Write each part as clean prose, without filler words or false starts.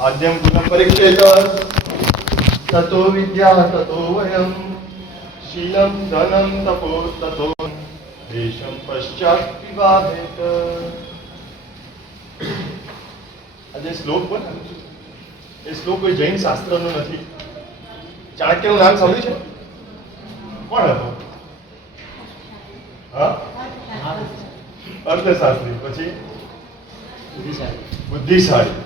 आद्यं कुलं परीक्षेत ततो विद्या ततो वयं शीलं धनं तपो ततो देशं पश्चात् विवाहेत। આજે શ્લોક બોલે એ શ્લોક કોઈ જૈન શાસ્ત્રનો નથી. ચાણક્યનું નામ સાંભળ્યું છે? કોણ હતો? હા, અર્થશાસ્ત્રી, પછી બુદ્ધિશાળી,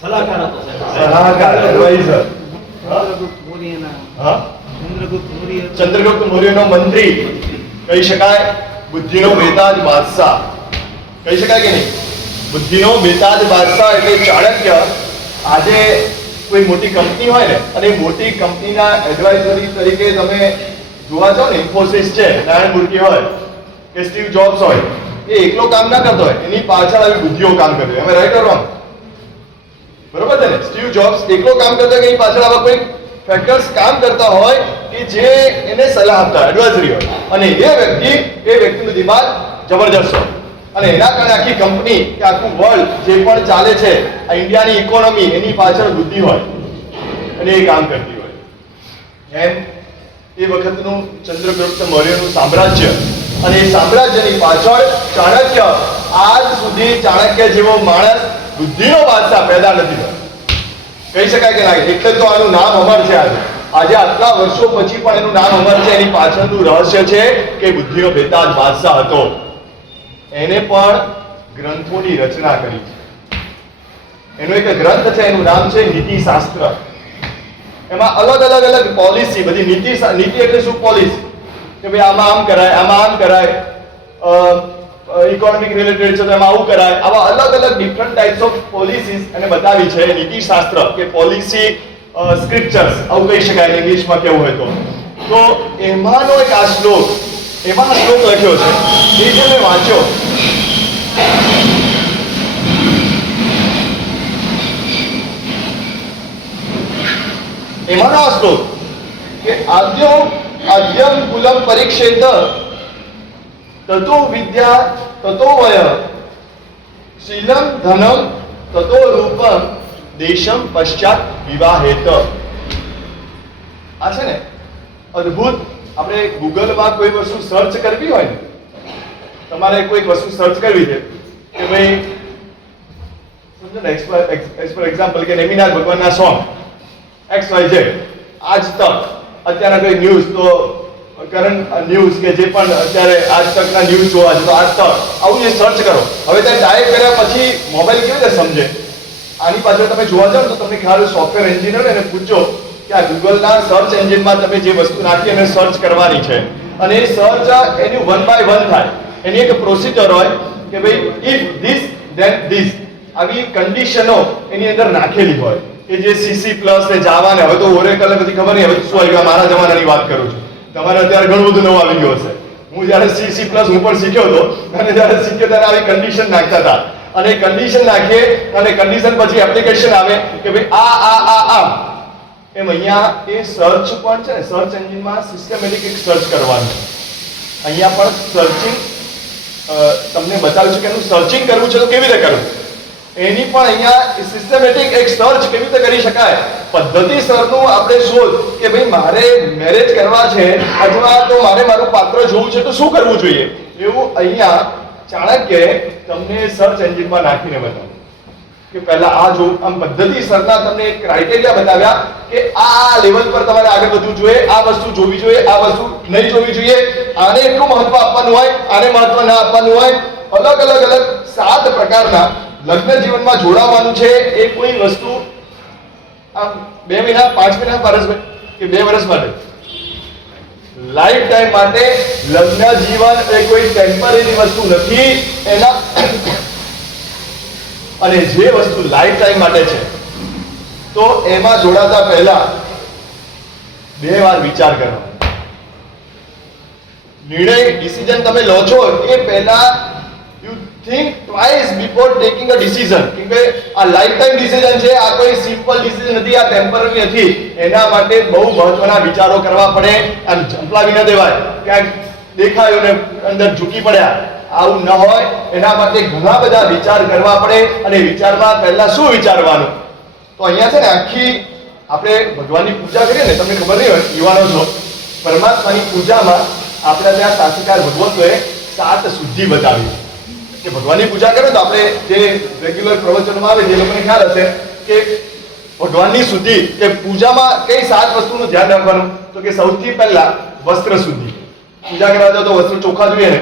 સલાહકાર હતો. સલાહકાર, એડવાઇઝર. ચંદ્રગુપ્ત મૌર્યનો મંત્રી કહી શકાય, બુદ્ધિનો બેતાજ બાદશાહ કહી શકાય કે નહીં? બુદ્ધિનો બેતાજ બાદશાહ એટલે ચાણક્ય. આજે કોઈ મોટી કંપની હોય ને અને મોટી કંપનીના એડવાઇઝરી તરીકે તમે જોવા જાઓ ને, ઇન્ફોસિસ છે, નારાયણ મૂર્તિ હોય કે સ્ટીવ જોબ્સ હોય, એ એકલો કામ ના કરતો હોય, એની પાછળ આવી બુદ્ધિઓ કામ કરતી હોય. અમે રાઈટ ઓર રોંગ? બરોબર છે ને? સ્ટીવ જોબ્સ એકલો કામ કરતો હોય કે એની પાછળ આવા કોઈ ફેક્ટર્સ કામ કરતા હોય કે જે એને સલાહ આપતા, એડવાઇઝરી હોય, અને એ વ્યક્તિનું દિમાગ જબરજસ્ત હોય, અને એના કારણે આખી કંપની કે આખું વર્લ્ડ જે પણ ચાલે છે, આ ઇન્ડિયાની ઇકોનોમી, એની પાછળ બુદ્ધિ હોય અને એ કામ કરતી હોય. એમ એ વખતનું ચંદ્રગુપ્ત મૌર્યનું સામ્રાજ્ય, અને એ સામ્રાજ્યની પાછળ ચાણક્ય, આજ સુધી ચાણક્ય જેવો માણસ, બુદ્ધિનો બાદશાહ પેદા નથી થયો કહી શકાય કે ના? એટલે તો આનું નામ અમર છે. આજે આટલા વર્ષો પછી પણ એનું નામ અમર છે. એની પાછળનું રહસ્ય છે કે બુદ્ધિનો બેતાજ બાદશાહ હતો. એને પણ ગ્રંથોની રચના કરી છે. એનો એક ગ્રંથ છે, એનું નામ છે નીતિશાસ્ત્ર. એમાં અલગ અલગ પોલિસી, બધી નીતિ એટલે શું? પોલિસી, કે ભાઈ આમાં આમ કરાય, આમાં આમ કરાય, ઇકોનોમિક રિલેટેડ છે તો એમાં આવું કરાય. આવા અલગ ડિફરન્ટ ટાઈપ્સ ઓફ પોલિસીસ એને બતાવી છે. નીતિશાસ્ત્ર કે પોલિસી સ્ક્રિપ્ચર્સ આવું કહી શકાય ઇંગ્લિશમાં કેવું હોય તો એમાંનો એક આ શ્લોક, એમાં શ્લોક લખ્યો છે, એ જે મેં વાંચ્યો, એમાંનો આ શ્લોક કે આદ્યમ કુલમ પરીક્ષેત તતો વિદ્યા તતો વય શીલમ ધનમ તતો રૂપમ દેશમ પશ્ચાત વિવાહેત. આ છે ને અદ્ભુત. આપણે ગૂગલમાં કોઈ વસ્તુ સર્ચ કરવી હોય ને, તમારે કોઈ વસ્તુ સર્ચ કરવી છે કે ભાઈ સમજો ને, ફોર એક્ઝામ્પલ કે નેમિનાથ ભગવાનના સોંગ XYZ, આજ તક, અત્યારના કોઈ ન્યૂઝ, તો કરંટ ન્યૂઝ કે જે પણ અત્યારે આજ તકના ન્યૂઝ જોવા છે તો આજ તક, આવું જે સર્ચ કરો. હવે ત્યાં ટાઈપ કર્યા પછી મોબાઈલ કેવી રીતે સમજે? આની પાછળ તમે જોવા જાઓ તો તમને ખ્યાલ, સોફ્ટવેર એન્જિનિયર એને પૂછજો કે આ ગૂગલના સર્ચ એન્જિનમાં તમે જે વસ્તુ નાખી અને સર્ચ કરવાની છે, અને એ સર્ચ એનું 1 by 1 થાય. એની એક પ્રોસિજર હોય કે ભાઈ ઇફ ધીસ ધેન ધીસ, આવી કન્ડિશનો એની અંદર નાખેલી હોય કે જે CC+ ને જાવા ને, હવે તો ઓરેકલ ને બધી ખબર નહીં હવે શું આવી ગયું. મારા જમાનાની વાત કરું છું, તમારે અત્યારે ઘણું બધું નવું આવી ગયું હશે. હું જ્યારે CC+ હું પણ શીખ્યો હતો, અને જ્યારે શીખ્યો ત્યારે આવી કન્ડિશન નાખતા હતા, અને કન્ડિશન નાખીએ અને કન્ડિશન પછી એપ્લિકેશન આવે કે ભાઈ આ એમ. અહીંયા એ સર્ચ પણ છે, સર્ચ એન્જિનમાં સિસ્ટમેટિક એક સર્ચ કરવાનું. અહીંયા પણ સર્ચિંગ તમને બતાવ્યું છે કે એનું સર્ચિંગ કરવું છે તો કેવી રીતે કરવું, એની પણ અહીંયા સિસ્ટમેટિક એક સર્ચ કેવી રીતે કરી શકાય, પદ્ધતિસરનું આપણે શોધ કે ભાઈ મારે મેરેજ કરવા છે અથવા તો મારે મારું પાત્ર જોવું છે તો શું કરવું જોઈએ, એવું અહીંયા ચાણક્યએ તમને સર્ચ એન્જિનમાં નાખીને બતાવ્યું કે પહેલા આ જો આમ પદ્ધતિસરના તમને એક ક્રાઇટેરિયા બતાવ્યા કે આ લેવલ પર તમારે આગળ વધવું જોઈએ, આ વસ્તુ જોવી જોઈએ, આ વસ્તુ નહીં જોવી જોઈએ, આને એટલું મહત્વ આપવાનું હોય, આને મહત્વ ના આપવાનું હોય. અલગ 7 પ્રકારના લગ્ન જીવનમાં જોડાવાનું છે. એ કોઈ વસ્તુ આમ 2 મહિના, 5 મહિના, વર્ષ કે 2 વર્ષ માટે, લાઈફ ટાઈમ માટે. લગ્ન જીવન એ કોઈ ટેમ્પરરી વસ્તુ નથી. એના અને જે વસ્તુ લાઈફ ટાઈમ માટે છે તો એમાં જોડાતા પહેલા 2 વાર વિચાર કરવાનો. નિર્ણય, ડિસિઝન તમે લો છો એ પહેલા you think twice before taking a decision. કેમ કે આ લાઈફ ટાઈમ ડિસિઝન છે, આ કોઈ સિમ્પલ ડિસિઝન નથી, આ ટેમ્પરરી નથી. એના માટે બહુ મહત્વના વિચારો કરવા પડે. આમ ઝંપલાવી ન દેવાય, ક્યાંક દેખાયું ને અંદર ઝૂકી પડ્યા, આવું ન હોય. એના માટે ઘણા બધા વિચાર કરવા પડે. અને વિચારમાં પહેલા શું વિચારવાનું તો અહીંયા છે ને આખી આપણે ભગવાનની પૂજા કરીએ ને, તમને ખબર નહીં હોય યુવાનો છો, પરમાત્માની પૂજામાં આપણા ત્યાં શાસ્ત્રકાર ભગવંતોએ 7 શુદ્ધિ બતાવી કે ભગવાનની પૂજા કરે તો આપણે જે રેગ્યુલર પ્રવચનમાં આવે છે એ લોકોને ખ્યાલ હશે કે ભગવાનની શુદ્ધિ કે પૂજામાં કઈ 7 વસ્તુનું ધ્યાન રાખવાનું. તો કે સૌથી પહેલા વસ્ત્ર શુદ્ધિ, પૂજા કરવા જાવ તો વસ્ત્ર ચોખ્ખા જોઈએ ને,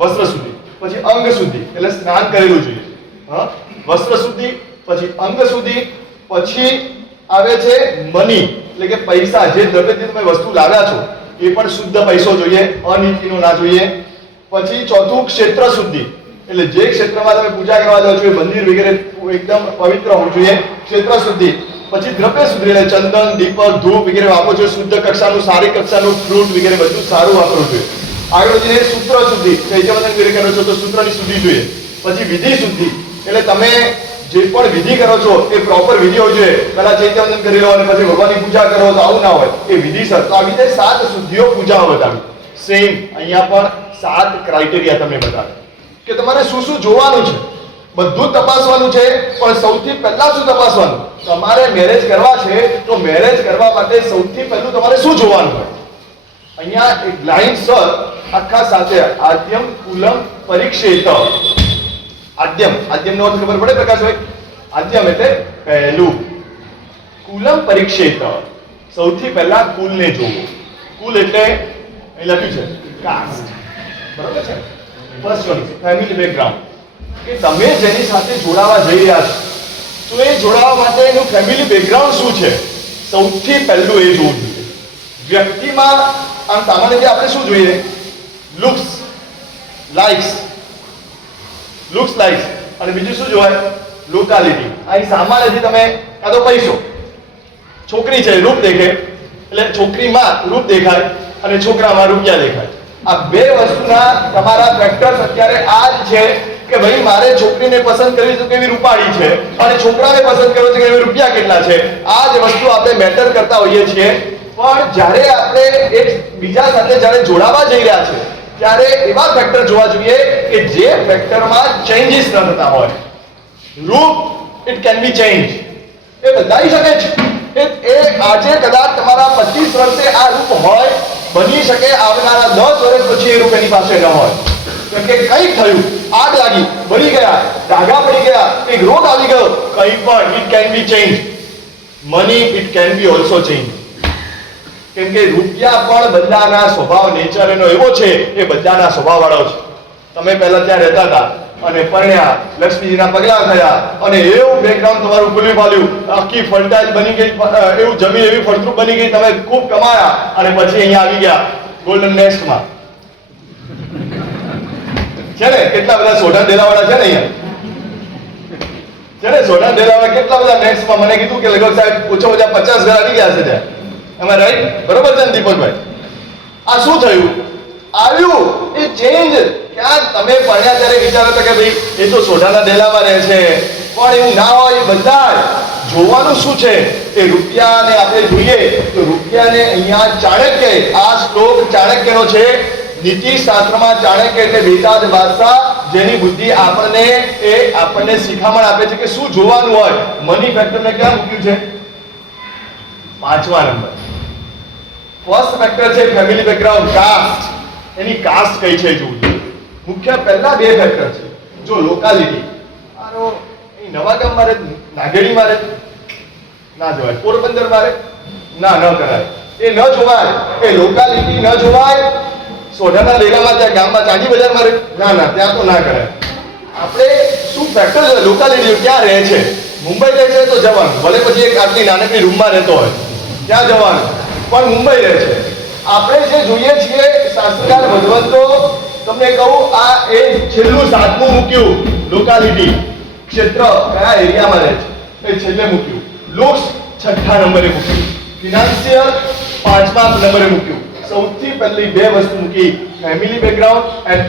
વસ્ત્ર શુદ્ધિ. પછી અંગ શુદ્ધિ એટલે સ્નાન કરેલું જોઈએ, હા, વસ્ત્ર શુદ્ધિ. પછી અંગ શુદ્ધિ. પછી આવે છે મની એટલે કે પૈસા, જે દ્રવ્યથી તમે વસ્તુ લાવ્યા છો એ પણ શુદ્ધ પૈસો જોઈએ, અનીતિનો ના જોઈએ. પછી ચોથું ક્ષેત્ર શુદ્ધિ એટલે જે ક્ષેત્રમાં તમે પૂજા કરવા જાઓ છો એ મંદિર વગેરે એકદમ પવિત્ર હોવું જોઈએ, ક્ષેત્ર શુદ્ધિ. પછી દ્રવ્ય શુદ્ધિ એટલે ચંદન, દીપક, ધૂપ વગેરે વાપરવું જોઈએ, શુદ્ધ કક્ષાનું, સારી કક્ષાનું ફ્રૂટ વગેરે બધું સારું વાપરવું જોઈએ. આગળ વધીને સૂત્ર શુદ્ધિ, ચૈત્યવંદન કરો છો તો સૂત્રની શુદ્ધિ જોઈએ. પછી વિધિ શુદ્ધિ એટલે તમે જે પણ વિધિ કરો છો એ પ્રોપર વિધિ હોવી જોઈએ. પહેલા ચૈત્યવંદન કરી લો અને પછી ભગવાનની પૂજા કરો તો આવું ના હોય, એ વિધિસર. તો આવી રીતે 7 શુદ્ધિઓ પૂજામાં બતાવી. સેમ અહીંયા પણ 7 ક્રાઇટેરિયા તમને બતાવે કે તમારે શું શું જોવાનું છે, બધું તપાસવાનું છે. પણ સૌથી પહેલા શું તપાસવાનું, તમારે મેરેજ કરવા છે તો મેરેજ કરવા માટે સૌથી પહેલું તમારે શું જોવાનું હોય. અહીંયા એક લાઈન સર આખા સાથે આદ્યમ કુલમ પરીક્ષેત. આદ્યમનો અર્થ ખબર પડે પ્રકાશભાઈ? આદ્યમ એટલે પહેલું, કુલમ પરીક્ષેત સૌથી પહેલા કુલને જોવો. કુલ એટલે અહીં લખ્યું છે કાસ્ટ, બરાબર છે? ફર્સ્ટ વન ફેમિલી બેકગ્રાઉન્ડ, કે તમે જેની સાથે જોડાવા જઈ રહ્યા છો તો એ જોડાવા માટે એનું ફેમિલી બેકગ્રાઉન્ડ શું છે, સૌથી પહેલું એ જોવું જોઈએ. વ્યક્તિમાં આમ સામાન્ય રીતે આપણે શું જોઈએ? લુક્સ, લાઇક્સ, લુક્સ લાઇક્સ, અને બીજું શું જોવાય? લોકાલિટી. અહીં સામાન્યથી તમે કાં તો પૈસો, છોકરી છે રૂપ દેખે એટલે છોકરીમાં રૂપ દેખાય અને છોકરામાં રૂપિયા દેખાય. આ બે વસ્તુના તમારા ફેક્ટર્સ અત્યારે આ જ છે કે ભાઈ મારે છોકરીને પસંદ કરવી છે કેવી રૂપાળી છે અને છોકરાને પસંદ કરવો છે કે રૂપિયા કેટલા છે. આ જ વસ્તુ આપણે મેટર કરતા હોઈએ છીએ. પણ જ્યારે આપણે એક બીજા સાથે જ્યારે જોડાવા જઈ રહ્યા છે ત્યારે એવા ફેક્ટર જોવા જોઈએ કે જે ફેક્ટરમાં ચેન્જીસ ન થતા હોય. રૂપ ઇટ કેન બી ચેન્જ, એ બદલાઈ શકે છે. એ આજે કદાચ તમારા 25 વર્ષે આ રૂપ હોય, બની શકે આવનારા 10 વર્ષ પછી એ રૂપ એની પાસે ન હોય. કેમ કે કંઈક થયું, આગ લાગી, બળી ગયા, ડાઘા પડી ગયા, એક રોગ આવી ગયો, કંઈ પણ it can be change. Money it can be also change. કેમ કે રૂપિયા પણ બધાના સ્વભાવ, નેચર એનો એવો છે, એ બધાના સ્વભાવ વાળો છે. તમે પહેલા ત્યાં રહેતા હતા અને પરણ્યા, લક્ષ્મીજીના પગલા થયા અને એવું બેકગ્રાઉન્ડ તમારું ખુલ્લું પાલ્યું, આખી ફર્ટાઇલ બની ગઈ, એવું જમીન એવી ફળદ્રુપ બની ગઈ, તમે ખૂબ કમાયા અને પછી અહીંયા આવી ગયા ગોલ્ડન નેસ્ટમાં. છે ને કેટલા બધા સોઢા ડેલાવાળા છે ને અહીંયા, છે ને સોઢા ડેલાવાળા કેટલા બધા નેસ્ટમાં. મને કીધું કે લગભગ સાહેબ ઓછો ઓછા 50 ઘર આવી ગયા છે ત્યાં. એમાં રાઈટ? બરોબર છે ને દીપકભાઈ? આ શું થયું? આવ્યું એ ચેન્જ. ક્યાં તમે ભણ્યા ત્યારે વિચારો કે ભાઈ એ તો સોઢાના ડેલામાં રહે છે, પણ એવું ના હોય. એ બધા જોવાનું શું છે એ રૂપિયાને આપણે જોઈએ તો રૂપિયાને અહીંયા ચાણક્ય, આ શ્લોક ચાણક્યનો છે. નીતિ શાસ્ત્રમાં ચાણક્ય એટલે બેતાજ બાદશાહ, જેની બુદ્ધિ આપણને શિખામણ આપે છે કે શું જોવાનું હોય. મની ફેક્ટરને ક્યાં મૂક્યું છે? 5મા નંબર. ફર્સ્ટ ફેક્ટર છે ફેમિલી બેકગ્રાઉન્ડ, કાસ્ટ. એની કાસ્ટ કઈ છે જોવું જોઈએ. મુખ્ય પહેલા 2 ફેક્ટર છે. જો લોકાલિટી, આનો અહીં નવાગામમાં રહે, નાગેડીમાં રહે, ના જવાય. પોરબંદરમાં રહે, ના ન કરાય. એ ન જોવાય, એ લોકાલિટી ન જોવાય. સોઢાના ડેલામાં ત્યાં ગામમાં ચાંદી બજારમાં રહે, ના ત્યાં તો ના કરાય. આપણે શું ફેક્ટર છે? લોકાલિટી ક્યાં રહે છે. મુંબઈ રહે છે તો જવાનું, ભલે પછી એક આટલી નાનકડી રૂમમાં રહેતો હોય ત્યાં જવાનું, પણ મુંબઈ રહે છે. આપણે જે જોઈએ છીએ શાસ્ત્રકાર ભગવંતો, તમને કહું આ એ છેલ્લું 7મું મૂક્યું લોકાલિટી, ક્ષેત્ર કયા એરિયામાં રહે છે એ છેલ્લે મૂક્યું. લુક્સ 6થા નંબરે મૂક્યું. ફિનાન્શિયલ 5મા નંબરે મૂક્યું. સૌથી પહેલી 2 વસ્તુ મૂકી, family background and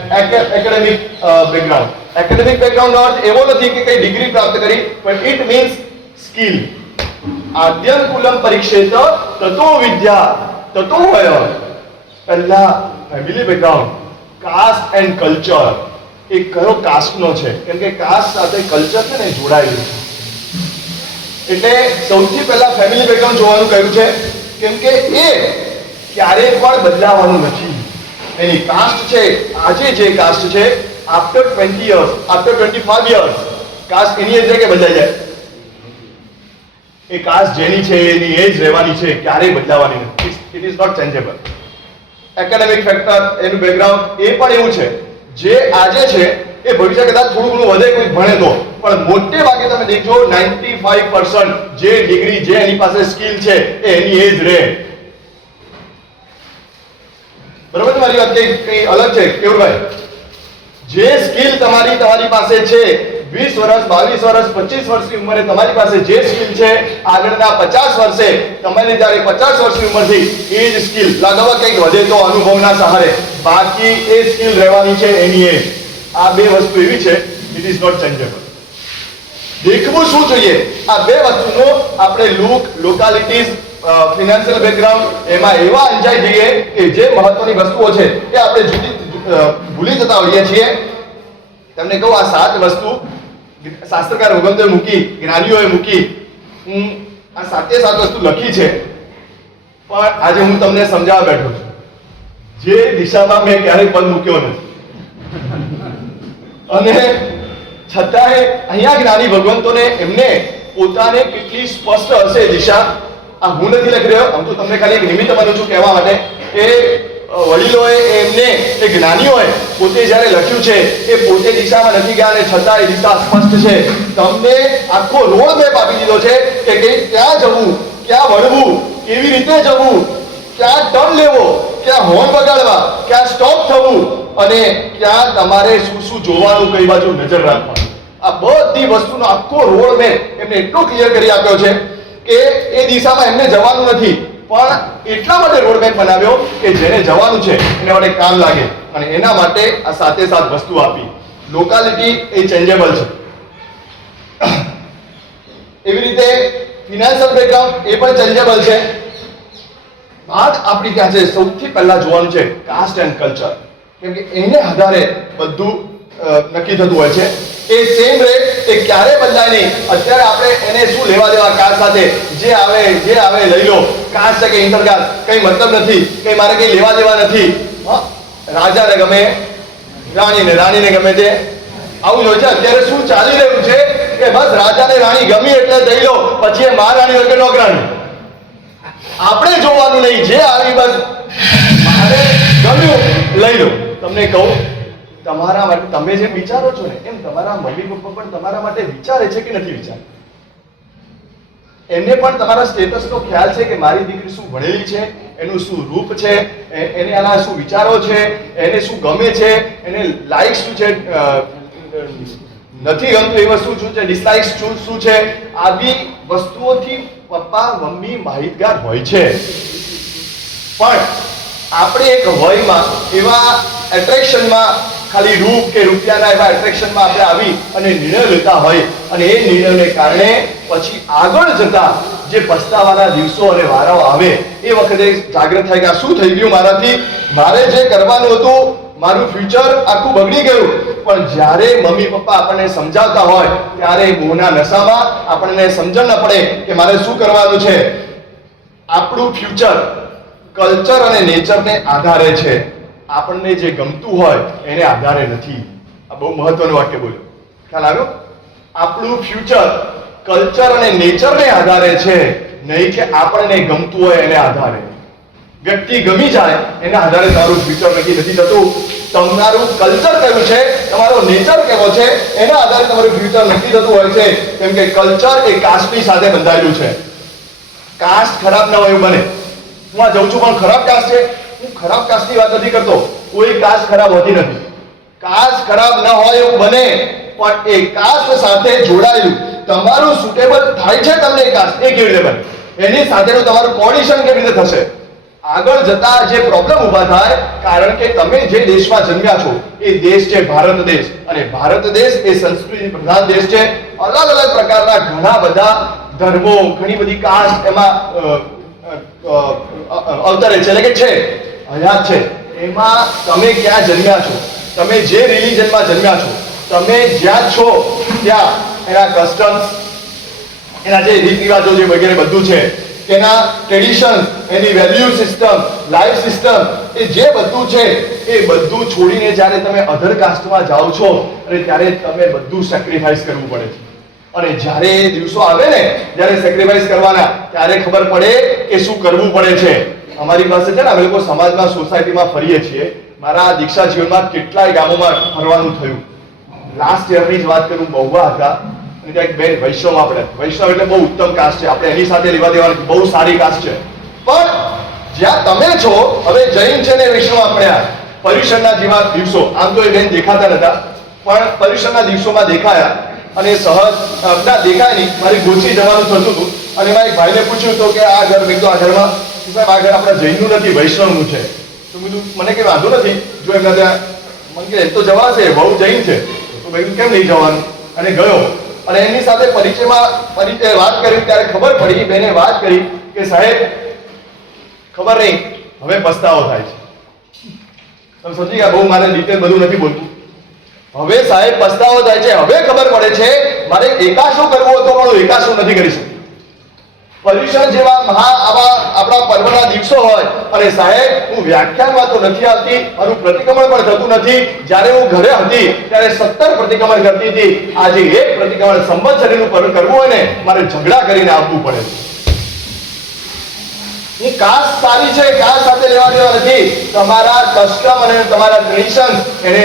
academic background. Academic background નો અર્થ એવો નથી કે કઈ ડિગ્રી પ્રાપ્ત કરી, પણ ઇટ મીન્સ સ્કિલ. આદ્યમ કુલમ પરીક્ષેત તતો વિદ્યા તતો વય. પહેલા family background, caste and culture. એ કયો કાસ્ટનો છે? કેમ કે કાસ્ટ સાથે કલ્ચર છે ને જોડાયેલું છે. એટલે સૌથી પહેલા ફેમિલી બેકગ્રાઉન્ડ જોવાનું કહ્યું છે, કેમ કે એ ક્યારેય પણ બદલાવાનું નથી. એની કાસ્ટ છે, આજે જે કાસ્ટ છે, after 20 years, after 25 years caste એની એજ કે બદલાઈ જાય. એ કાસ્ટ જેની છે એની એજ રહેવાની છે, ક્યારેય બદલાવાની નથી. It is not changeable. Academic factor, એનું બેકગ્રાઉન્ડ એ પણ એવું છે, જે આજે છે એ ભવિષ્ય કદાચ થોડું ઘણું વધે કોઈ ભણે તો, પણ મોટે ભાગે તમે દેખજો 95% જે ડિગ્રી, જે એની પાસે સ્કિલ છે એ એની એજ રહે. બરોબર? તમારી વાત કઈ અલગ છે કેવુરભાઈ? જે સ્કિલ તમારી પાસે છે, 20 વર્ષ, 22 વર્ષ, 25 વર્ષની ઉંમરે તમારી પાસે જે સ્કિલ છે, આગળના 50 વર્ષે તમારી જ્યારે 50 વર્ષની ઉંમરથી એ જ સ્કિલ લાગવા કંઈક વધે તો અનુભવના સહારે, બાકી એ સ્કિલ રહેવાની છે એની એજ. આ બે વસ્તુ એવી છે, ઇટ ઇઝ નોટ ચેન્જેબલ. દેખવું શું જોઈએ? આ બે વસ્તુનો આપણે લુક, લોકાલિટીઝ, ફિનાન્શિયલ બેકગ્રાઉન્ડ એમાં એવા અંજાઈ જઈએ કે જે મહત્વની વસ્તુઓ છે એ આપણે ભૂલી જતા હોઈએ છીએ. તમને કહું, આ 7 વસ્તુ શાસ્ત્રકાર ભગવંતોએ મૂકી, જ્ઞાનીઓએ મૂકી, આ 7 વસ્તુ લખી છે, પણ આજે હું તમને સમજાવવા બેઠો છું. જે દિશામાં મેં ક્યારેય પગ મૂક્યો નથી, અને છતાંય અહીંયા જ્ઞાની ભગવંતોને એમને પોતાને કેટલી સ્પષ્ટ હશે દિશા. આ હું નથી લખી રહ્યો, આમ તો તમને ખાલી એક નિમિત્ત બનું છું કહેવા માટે કે વડીલોએ એમને, એ જ્ઞાનીઓએ પોતે જ્યારે લખ્યું છે એ પોતે દિશામાં નથી ગયા, અને છતાં એ દિશા સ્પષ્ટ છે. તમને આખો રોડ મેપ આપી દીધો છે કે ક્યાં જવું, ક્યાં વળવું, કેવી રીતે જવું, ક્યાં ટર્ન લેવો, ક્યાં હોર્ન વગાડવા, ક્યાં સ્ટોપ થવું, અને ક્યાં તમારે શું શું જોવાનું, કઈ બાજુ નજર રાખવાની. આ બધી વસ્તુનો આખો રોડ મેપ એમને એટલો ક્લિયર કરી આપ્યો છે કે એ દિશામાં એમને જવાનું નથી, પણ એટલા માટે રોડ મેપ બનાવ્યો કે જેને જવાનું છે એને માટે કામ લાગે, અને એના માટે આ 7 વસ્તુ આપી. લોકાલિટી એ ચેન્જેબલ છે. એવી રીતે ફિનાન્શિયલ બેકગ્રાઉન્ડ એ પણ ચેન્જેબલ છે. વાત આપણી ત્યાં છે, સૌથી પહેલા જોવાનું છે કાસ્ટ એન્ડ કલ્ચર, કેમ કે એને આધારે બધું નક્કી થતું હોય છે. એ સેમ રેટ એ ક્યારે બદલાય નહીં. અત્યારે આપણે એને શું લેવા દેવા કાસ્ટ સાથે, જે આવે લઈ લો. કાસ્ટ છે કે ઇન્ટરકાસ્ટ કઈ મતલબ નથી, કઈ મારે કઈ લેવા દેવા નથી. રાજાને ગમે રાણીને, રાણીને ગમે તે, આવું જ હોય છે. અત્યારે શું ચાલી રહ્યું છે કે બસ રાજાને રાણી ગમી એટલે લઈ લો, પછી એ મહારાણી હોય કે નોકરાણી આપણે જોવાનું નહીં, જે આવી બસ મારે ગમ્યું લઈ લો. તમને કહું, તમારા માટે તમે જે વિચારો છો ને એમ તમારા મમ્મી પપ્પા પણ તમારા માટે વિચારે છે કે નથી વિચાર? એમને પણ તમારા સ્ટેટસનો ખ્યાલ છે કે મારી દીકરી શું ભણેલી છે, એનું શું રૂપ છે, એને આના શું વિચારો છે, એને શું ગમે છે, એને લાઈક શું છે, નથી ગમતું એ વસ્તુ શું છે, ડિસલાઇક્સ શું છે. આવી વસ્તુઓથી પપ્પા મમ્મી માહિતગાર હોય છે. પણ આપણે એક વયમાં એવા એટ્રેક્શનમાં, ખાલી રૂપ કે રૂપિયાના એવા એટ્રેક્શનમાં આપણે આવી અને નિર્ણય લેતા હોય, અને એ નિર્ણયને કારણે પછી આગળ જતા જે પસ્તાવાના દિવસો અને વારાઓ આવે એ વખતે જાગૃત થાય કે આ શું થઈ ગયું મારાથી, મારે જે કરવાનું હતું, મારું ફ્યુચર આખું બગડી ગયું. પણ જ્યારે મમ્મી પપ્પા આપણને સમજાવતા હોય ત્યારે મોહના નશામાં આપણને સમજણ ન પડે કે મારે શું કરવાનું છે. આપણું ફ્યુચર કલ્ચર અને નેચરને આધારે છે, આપણને જે ગમતું હોય એને આધારે નથી. આ બહુ મહત્વનું વાક્ય બોલ્યો, ખ્યાલ આવ્યો? આપણું ફ્યુચર કલ્ચર અને નેચરને આધારે છે, નહીં કે આપણને ગમતું હોય એને આધારે. વ્યક્તિ ગમી જાય એના આધારે તમારું ફ્યુચર નક્કી નથી થતું. તમારું કલ્ચર કયું છે, તમારો નેચર કેવો છે, એના આધારે તમારું ફ્યુચર નક્કી થતું હોય છે. કેમ કે કલ્ચર એ કાસ્ટની સાથે બંધાયેલું છે. કાસ્ટ ખરાબ ન હોય એવું બને. હું આ જઉં છું પણ ખરાબ કાસ્ટ છે, હું ખરાબ કાસ્ટની વાત નથી કરતો. કોઈ કાસ્ટ ખરાબ હોતી નથી. કાસ્ટ ખરાબ ન હોય એવું બને, પણ એ કાસ્ટ સાથે જોડાયેલું તમારું સુટેબલ થાય છે તમને એ કાસ્ટ, એ કેવી રીતે બને, એની સાથેનું તમારું કોર્ડિનેશન કેવી રીતે થશે. આગળ જતા જે પ્રોબ્લેમ ઊભા થાય, કારણ કે તમે જે દેશમાં જન્મ્યા છો એ દેશ છે ભારત દેશ, અને ભારત દેશ એ સંસ્કૃતિ પ્રધાન દેશ છે. અલગ અલગ પ્રકારના ઘણા બધા ધર્મો, ઘણી બધી કાસ્ટ એમાં અવતરે છે, એટલે કે છે, હયાત છે. એમાં તમે ક્યાં જન્મ્યા છો, તમે જે રિલિજનમાં જન્મ્યા છો, તમે જ્યાં છો ત્યાં એના કસ્ટમ્સ, એના જે રીત રિવાજો જે વગેરે બધું છે, એના ટ્રેડિશન, એની વેલ્યુ સિસ્ટમ, લાઈફ સિસ્ટમ, એ જે બધું છે એ બધું છોડીને જ્યારે તમે અધર કાસ્ટમાં જાઓ છો અને ત્યારે તમે બધું સેક્રિફાઈસ કરવું પડે છે. અને જ્યારે એ દિવસો આવે ને, જ્યારે સેક્રિફાઈસ કરવાના, ત્યારે ખબર પડે કે શું કરવું પડે છે. અમારી પાસે છે ને, અમે લોકો સમાજમાં, સોસાયટીમાં ફરીએ છીએ. મારા દીક્ષા જીવનમાં કેટલાય ગામોમાં ફરવાનું થયું. લાસ્ટ યરની જ વાત કરું, મહુવા હતા, અને ત્યાં એક બેન વૈષ્ણવ, આપણે વૈષ્ણવ એટલે બહુ ઉત્તમ કાસ્ટ છે, આપણે એની સાથે લેવા દેવા નથી, બહુ સારી કાસ્ટ છે. પણ જ્યાં તમે છો, હવે જૈન છે ને વૈષ્ણવ, આપણે પર્યુષણના જેવા દિવસો, આમ તો એ બેન દેખાતા નતા, પણ પર્યુષણના દિવસોમાં દેખાયા. અને સહજ ના દેખાય નહીં, મારી ગોચી જવાનું થતું હતું. અને મારા એક ભાઈને પૂછ્યું તો કે આ ઘર, મેં તો આ ઘરમાં, સાહેબ આ ઘર આપણા જૈનનું નથી, વૈષ્ણવનું છે. તો કીધું મને કંઈ વાંધો નથી, જો એમના ત્યાં મને કે એમ તો જવાશે, બહુ જૈન છે. તો ભાઈ કેમ નહીં જવાનું? અને ગયો. અને એની સાથે પરિચય વાત કરી ત્યારે ખબર પડી, બેને વાત કરી કે સાહેબ ખબર નહીં, હવે પસ્તાવો થાય છે. તમે સમજી ગયા, બહુ મારે ડિટેલ બધું નથી બોલતું. હવે સાહેબ પસ્તાવો થાય છે, હવે ખબર પડે છે મારે એકાશો કરવો હતો પણ હું એકાશો નથી કરી શકતો. પર્યુષણ જેવા આવા આપણા પર્વના દિવસો હોય અને સાહેબ હું વ્યાખ્યાનમાં તો નથી આવતી, મારું પ્રતિક્રમણ પણ થતું નથી. જ્યારે હું ઘરે હતી ત્યારે 17 પ્રતિક્રમણ કરતી હતી. આજે એક પ્રતિક્રમણ સંવત્સરીનું કરવું હોય ને, મારે ઝઘડા કરીને આપવું પડે છે. હું કાસ્ટ સારી છે, કાસ્ટ સાથે લેવા દેવા નથી. તમારા કસ્ટમ અને તમારા ટ્રેડિશન,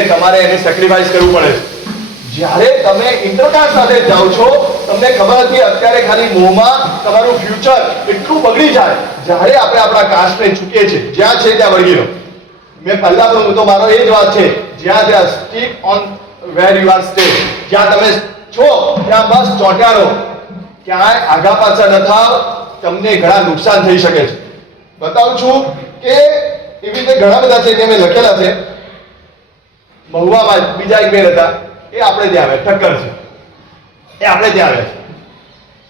તમારે એને સેક્રિફાઈસ કરવું પડે છે. જ્યારે તમે ઇન્ટરકાસ્ટ સાથે જાઓ છો, તમને ખબર નથી અત્યારે ખાલી મોહમાં તમારું ફ્યુચર એટલું બગડી જાય. જ્યારે આપણે આપણા કાસ્ટને ચૂકીએ છીએ, જ્યાં છે ત્યાં વળગી રહો. મેં પહેલા પણ તો મારો એ જ વાત છે, જ્યાં ત્યાં stick on where you are stay. જ્યાં તમે છો ત્યાં બસ ચોંટ્યા રહો, ક્યાંય આગા પાછા ન થાવ. તમને ઘણા નુકસાન થઈ શકે છે. બતાવું છું કે એવી રીતે ઘણા બધા છે કે મેં લખેલા છે. મહુવામાં બીજા એક બેન હતા, એ આપણે ત્યાં આવે, ઠક્કર છે, એ આપણે ત્યાં આવે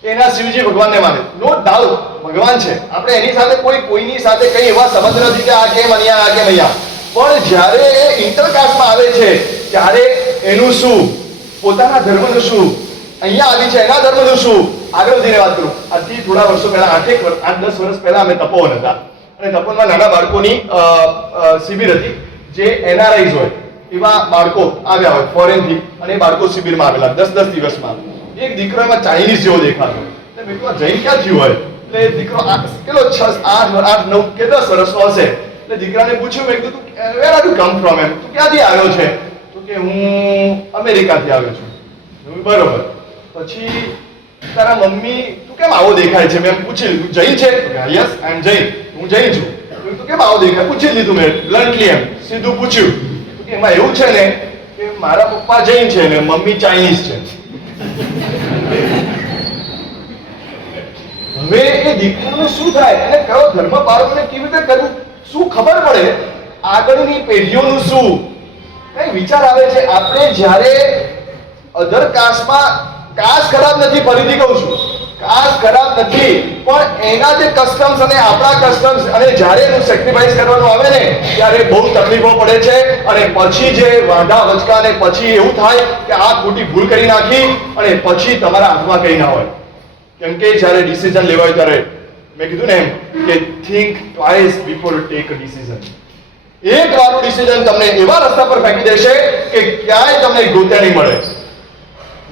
છે. એના શિવજી ભગવાનને માને, નો ડાઉટ ભગવાન છે, આપણે એની સાથે કોઈની સાથે કઈ એવા સંબંધ નથી કે આ કેમ અહીંયા, આ કેમ અહીંયા. પણ જ્યારે એ ઇન્ટરકાસ્ટમાં આવે છે ત્યારે એનું શું, પોતાના ધર્મનું શું, અહીંયા આવી છે એના ધર્મનું શું. આગળ વધીને વાત કરું, આજથી થોડા વર્ષો પહેલા, 8-10 વર્ષ પહેલા અમે તપોવન હતા, અને તપોવનમાં નાના બાળકોની શિબિર હતી. જે એનઆરઆઈઝ હોય એવા બાળકો આવ્યા હોય ફોરેનથી, અને એ બાળકો શિબિરમાં આવેલા 10-10 દિવસમાં. એક દીકરો એમાં ચાઇનીઝ જેવો દેખાતો, એટલે મેં કહ્યું જૈન ક્યાં થયું હોય? એટલે દીકરો કેટલો 8-9 કે 10 વર્ષનો હશે. એટલે દીકરાને પૂછ્યું, મેં કીધું where are you come from? એમ તું ક્યાંથી આવ્યો છે? તો કે હું અમેરિકાથી આવ્યો છું. બરોબર. પછી તારા મમ્મી, તું કેમ આવો દેખાય છે? મેં પૂછી તું જૈન છે? યસ આઈ એમ જૈન, હું જૈન છું. તું કેમ આવો દેખાય? પૂછી લીધું મેં બ્લન્ટલી, એમ સીધું પૂછ્યું. એમાં એવું છે ને કે મારા પપ્પા જૈન છે ને મમ્મી ચાઇનીઝ છે. હવે એ દીકરાનું શું થાય, અને કયો ધર્મ પાળવો ને કેવી રીતે કરવું, શું ખબર પડે? આગળની પેઢીઓનું શું કઈ વિચાર આવે છે? આપણે જ્યારે અધર કાસ્ટમાં, કાસ્ટ ખરાબ નથી, ફરીથી કહું છું, કાસ્ટ ખરાબ નથી, પણ એના જે કસ્ટમ્સ અને આપણા કસ્ટમ્સ, અને જ્યારે એનું સેક્રિફાઈસ કરવાનું આવે ને ત્યારે બહુ તકલીફો પડે છે. અને પછી જે વાંધા વચકા, ને પછી એવું થાય કે આ ખોટી ભૂલ કરી નાખી, અને પછી તમારા હાથમાં કંઈ ના હોય. કેમ કે જ્યારે ડિસિઝન લેવાય ત્યારે મેં કીધું ને એમ કે think twice before take a decision. એક વારનું ડિસિઝન તમને એવા રસ્તા પર ફેંકી દેશે કે ક્યાંય તમને ગોતે નહીં મળે.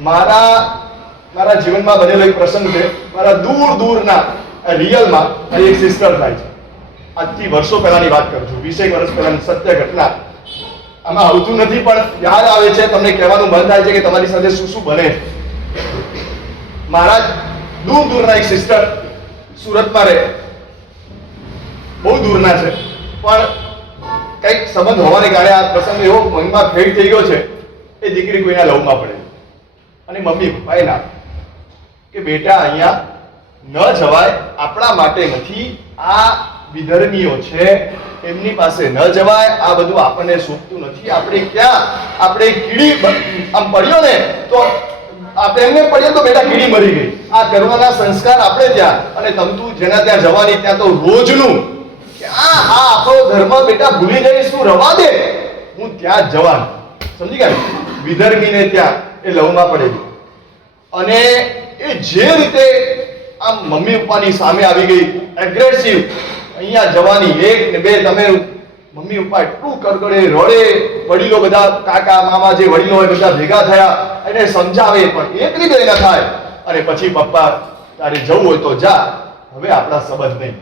મારા જીવનમાં બનેલો એક પ્રસંગ છે. મારા દૂરના રિયલમાં એક સિસ્ટર થાય છે. આજથી વર્ષો પહેલાની વાત કરું છું, 20 વર્ષ પહેલાની સત્ય ઘટના. આમાં આવતું નથી પણ યાદ આવે છે, તમને કહેવાનું મન થાય છે કે તમારી સાથે શું શું બને. મારા દૂરના એક સિસ્ટર સુરતમાં રહે, બહુ દૂરના છે, પણ કંઈક સંબંધ હોવાને કારણે આ પ્રસંગ એવો મનમાં ફેડ થઈ ગયો છે. એ દીકરી કોઈના લવમાં પડે, અને મમ્મી પપ્પાએ ના કે બેટા અહીંયા ન જવાય, આપણા માટે નથી, આ વિધર્મીઓ છે એમની પાસે ન જવાય, આ બધું આપણને શોભતું નથી. આપણે કીડી આમ પડ્યો ને તો આપણે એમને પડ્યો તો બેટા કીડી મરી ગઈ. આ કરવાના સંસ્કાર આપણે ત્યાં, અને તમતું જેના ત્યાં જવાની ત્યાં તો રોજનું કે આ આપણો ધર્મ બેટા ભૂલી જઈશું, રવા દે, હું ત્યાં જ જવાનું. સમજી ગયા? વિધર્મીને ત્યાં એ લવમાં પડેલી. અને એ જે રીતે આમ મમ્મી પપ્પાની સામે આવી ગઈ, એગ્રેસિવ, અહીંયા જવાની, એક ને બે, તમે મમ્મી પપ્પા એટલું કરગડે, રડે, વડીલો બધા, કાકા મામા જે વડીલો હોય બધા ભેગા થયા, એને સમજાવે પણ એકલી બે ન થાય, અને પછી પપ્પા તારે જવું હોય તો જા, હવે આપણા સંબંધ નહીં.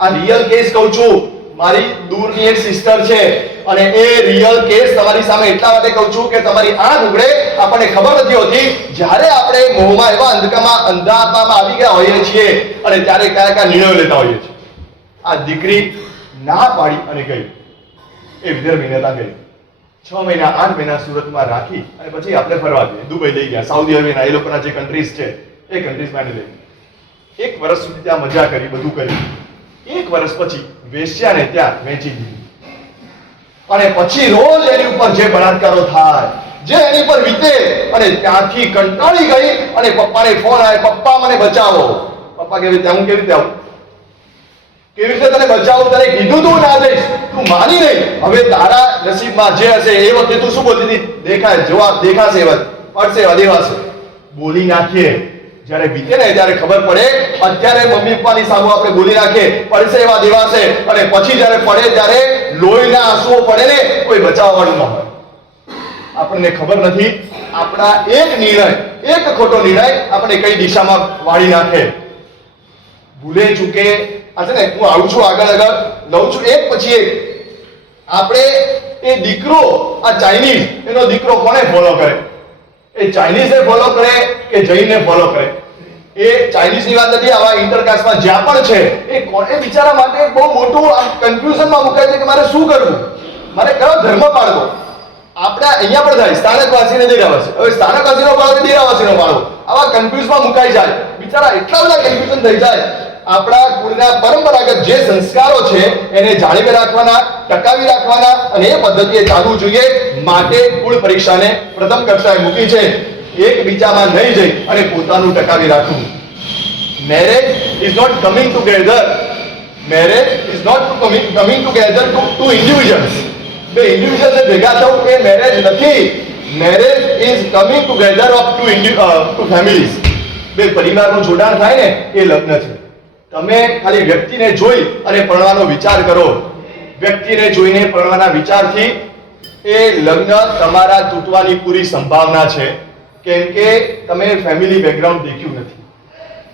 આ રિયલ કેસ કહું છું. મારી દૂરની એક સિસ્ટર છે, અને એ રિયલ કેસ તમારી સામે એટલા માટે કહું છું કે તમારી આંખ ઉઘડે, આપણને ખબર નથી હોતી. જ્યારે આપણે મોહમાં એવા અંધાપામાં આવી ગયા હોઈએ છીએ અને ત્યારે કયા નિર્ણયો લેતા હોઈએ છીએ. આ દીકરી ના પાડી અને ગઈ, એ વિદર્ભી નેતા ગઈ. 6 મહિના 8 મહિના સુરતમાં રાખી અને પછી આપણે ફરવા જઈએ, દુબઈ લઈ ગયા, સાઉદી અરેબિયા, એ લોકોના જે કન્ટ્રીઝ છે એ કન્ટ્રીઝમાં લઈ ગયા. 1 વર્ષ સુધી ત્યાં મજા કરી, બધું કર્યું. 1 વર્ષ પછી વેશ્યાને ત્યાં વેચી દીધી, અને પછી રોજ એની ઉપર જે બળાત્કારો થાય, જે એની પર વીતે, અને ત્યાંથી કંટાળી ગઈ અને પપ્પાને ફોન આવે, પપ્પા મને બચાવો. પપ્પા કેવી રીતે? હું કેવી રીતે આવું? કેવી રીતે તને બચાવું? તને કીધું તું ના જઈશ, તું માની નહીં. હવે તારા નસીબમાં જે હશે એ વખતે તું શું બોલતી હતી? દેખાય, જવાબ દેખાશે, પડશે, દેવાશે, બોલી નાખીએ. જ્યારે બીતે ને ત્યારે ખબર પડે. અત્યારે મમ્મી પપ્પાની સામે આપણે બોલી નાખીએ, પડશે એવા દેવાશે, અને પછી જ્યારે પડે ત્યારે લોહીના આંસુઓ પડે ને, કોઈ બચાવવાવાળું ન હોય. આપણને ખબર નથી આપણા એક નિર્ણય, એક ખોટો નિર્ણય આપણે કઈ દિશામાં વાળી નાખે. ભૂલે ચૂકે આ છે ને, હું આવું છું આગળ લઉં છું એક પછી એક. આપણે એ દીકરો, આ ચાઇનીઝ, એનો દીકરો કોને ફોલો કરે? એ ચાઇનીઝને ફોલો કરે કે જૈનને ફોલો કરે? એ ચાઇનીઝની વાત નથી, આવા ઇન્ટરકાસ્ટમાં જ્યાં પણ છે એ બિચારા માટે બહુ મોટું કન્ફ્યુઝનમાં મુકાય છે કે મારે શું કરવું, મારે કયો ધર્મ પાળવો. આપણે અહીંયા પણ થાય, સ્થાનકવાસીને દેરાવાસી, હવે સ્થાનકવાસીનો પાળવો કે દેરાવાસીનો પાળવો, આવા કન્ફ્યુઝમાં મુકાઈ જાય. બિચારા એટલા બધા કન્ફ્યુઝન થઈ જાય. આપણા કુળના પરંપરાગત જે સંસ્કારો છે એને જાળવી રાખવાના, ટકાવી રાખવાના, અને એ પદ્ધતિએ ચાલવું જોઈએ. માટે કુળ પરીક્ષાને પ્રથમ કક્ષાએ મૂકી છે, એકબીજામાં નહીં જઈ અને પોતાનું ટકાવી રાખવું. Marriage is not coming together, marriage is not coming together two individuals. બે ઇન્ડિવિજ્યુઅલ્સ ભેગા થવું એ મેરેજ નથી. Marriage is coming together of two families. બે પરિવારનું જોડાણ થાય ને એ લગ્ન છે. તમે ખાલી વ્યક્તિને જોઈ અને પરણવાનો વિચાર કરો. વ્યક્તિને જોઈને પરણવાના વિચારથી એ લગ્ન તમારા તૂટવાની પૂરી સંભાવના છે, કેમ કે તમે ફેમિલી બેકગ્રાઉન્ડ દેખ્યું નથી.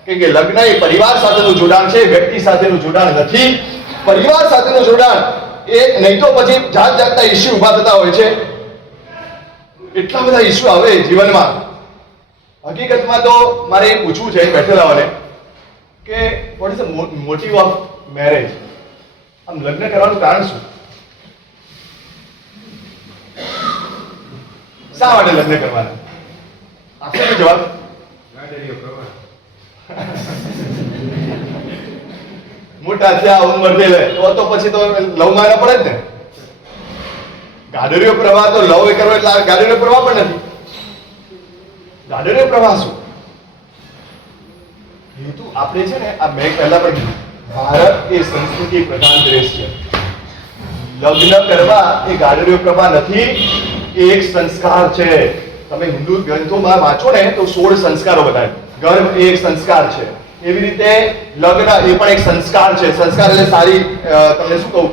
કેમ કે લગ્ન એ પરિવાર સાથેનું જોડાણ છે, વ્યક્તિ સાથેનું જોડાણ નથી. પરિવાર સાથેનું જોડાણ એ નહીં તો પછી જાત જાતના ઇસ્યુ ઊભા થતા હોય છે. એટલા બધા ઇસ્યુ આવે જીવનમાં. હકીકતમાં તો મારે એ પૂછવું છે બેઠેલાઓને કે what is the motive of marriage? આમ લગ્ન કરવાનું કારણ શું? શા માટે લગ્ન કરવાના? આપશો જવાબ? મોટા થયા, ઉંમર થઈ તો પછી તો લવ માં પડે જ ને. ગાડરીયો પ્રવાહ તો લવ એ કરવો એટલે ગાડરીયો પ્રવાહ પણ નથી. ગાડરીયો પ્રવાહ શું? હેતુ આપણે છે ને, આ મેં પહેલા પણ કીધું, ભારત એ સંસ્કૃતિ પ્રધાન દેશ છે. લગ્ન કરવા એ ગાડરીયો પ્રવાહ નથી, એ એક સંસ્કાર છે. તમે હિન્દુ ગ્રંથોમાં વાંચો ને તો 16 સંસ્કારો બતાવે. ગર્ભ એ એક સંસ્કાર છે, એવી રીતે લગ્ન એ પણ એક સંસ્કાર છે. સંસ્કાર એટલે સારી, તમને શું કહું,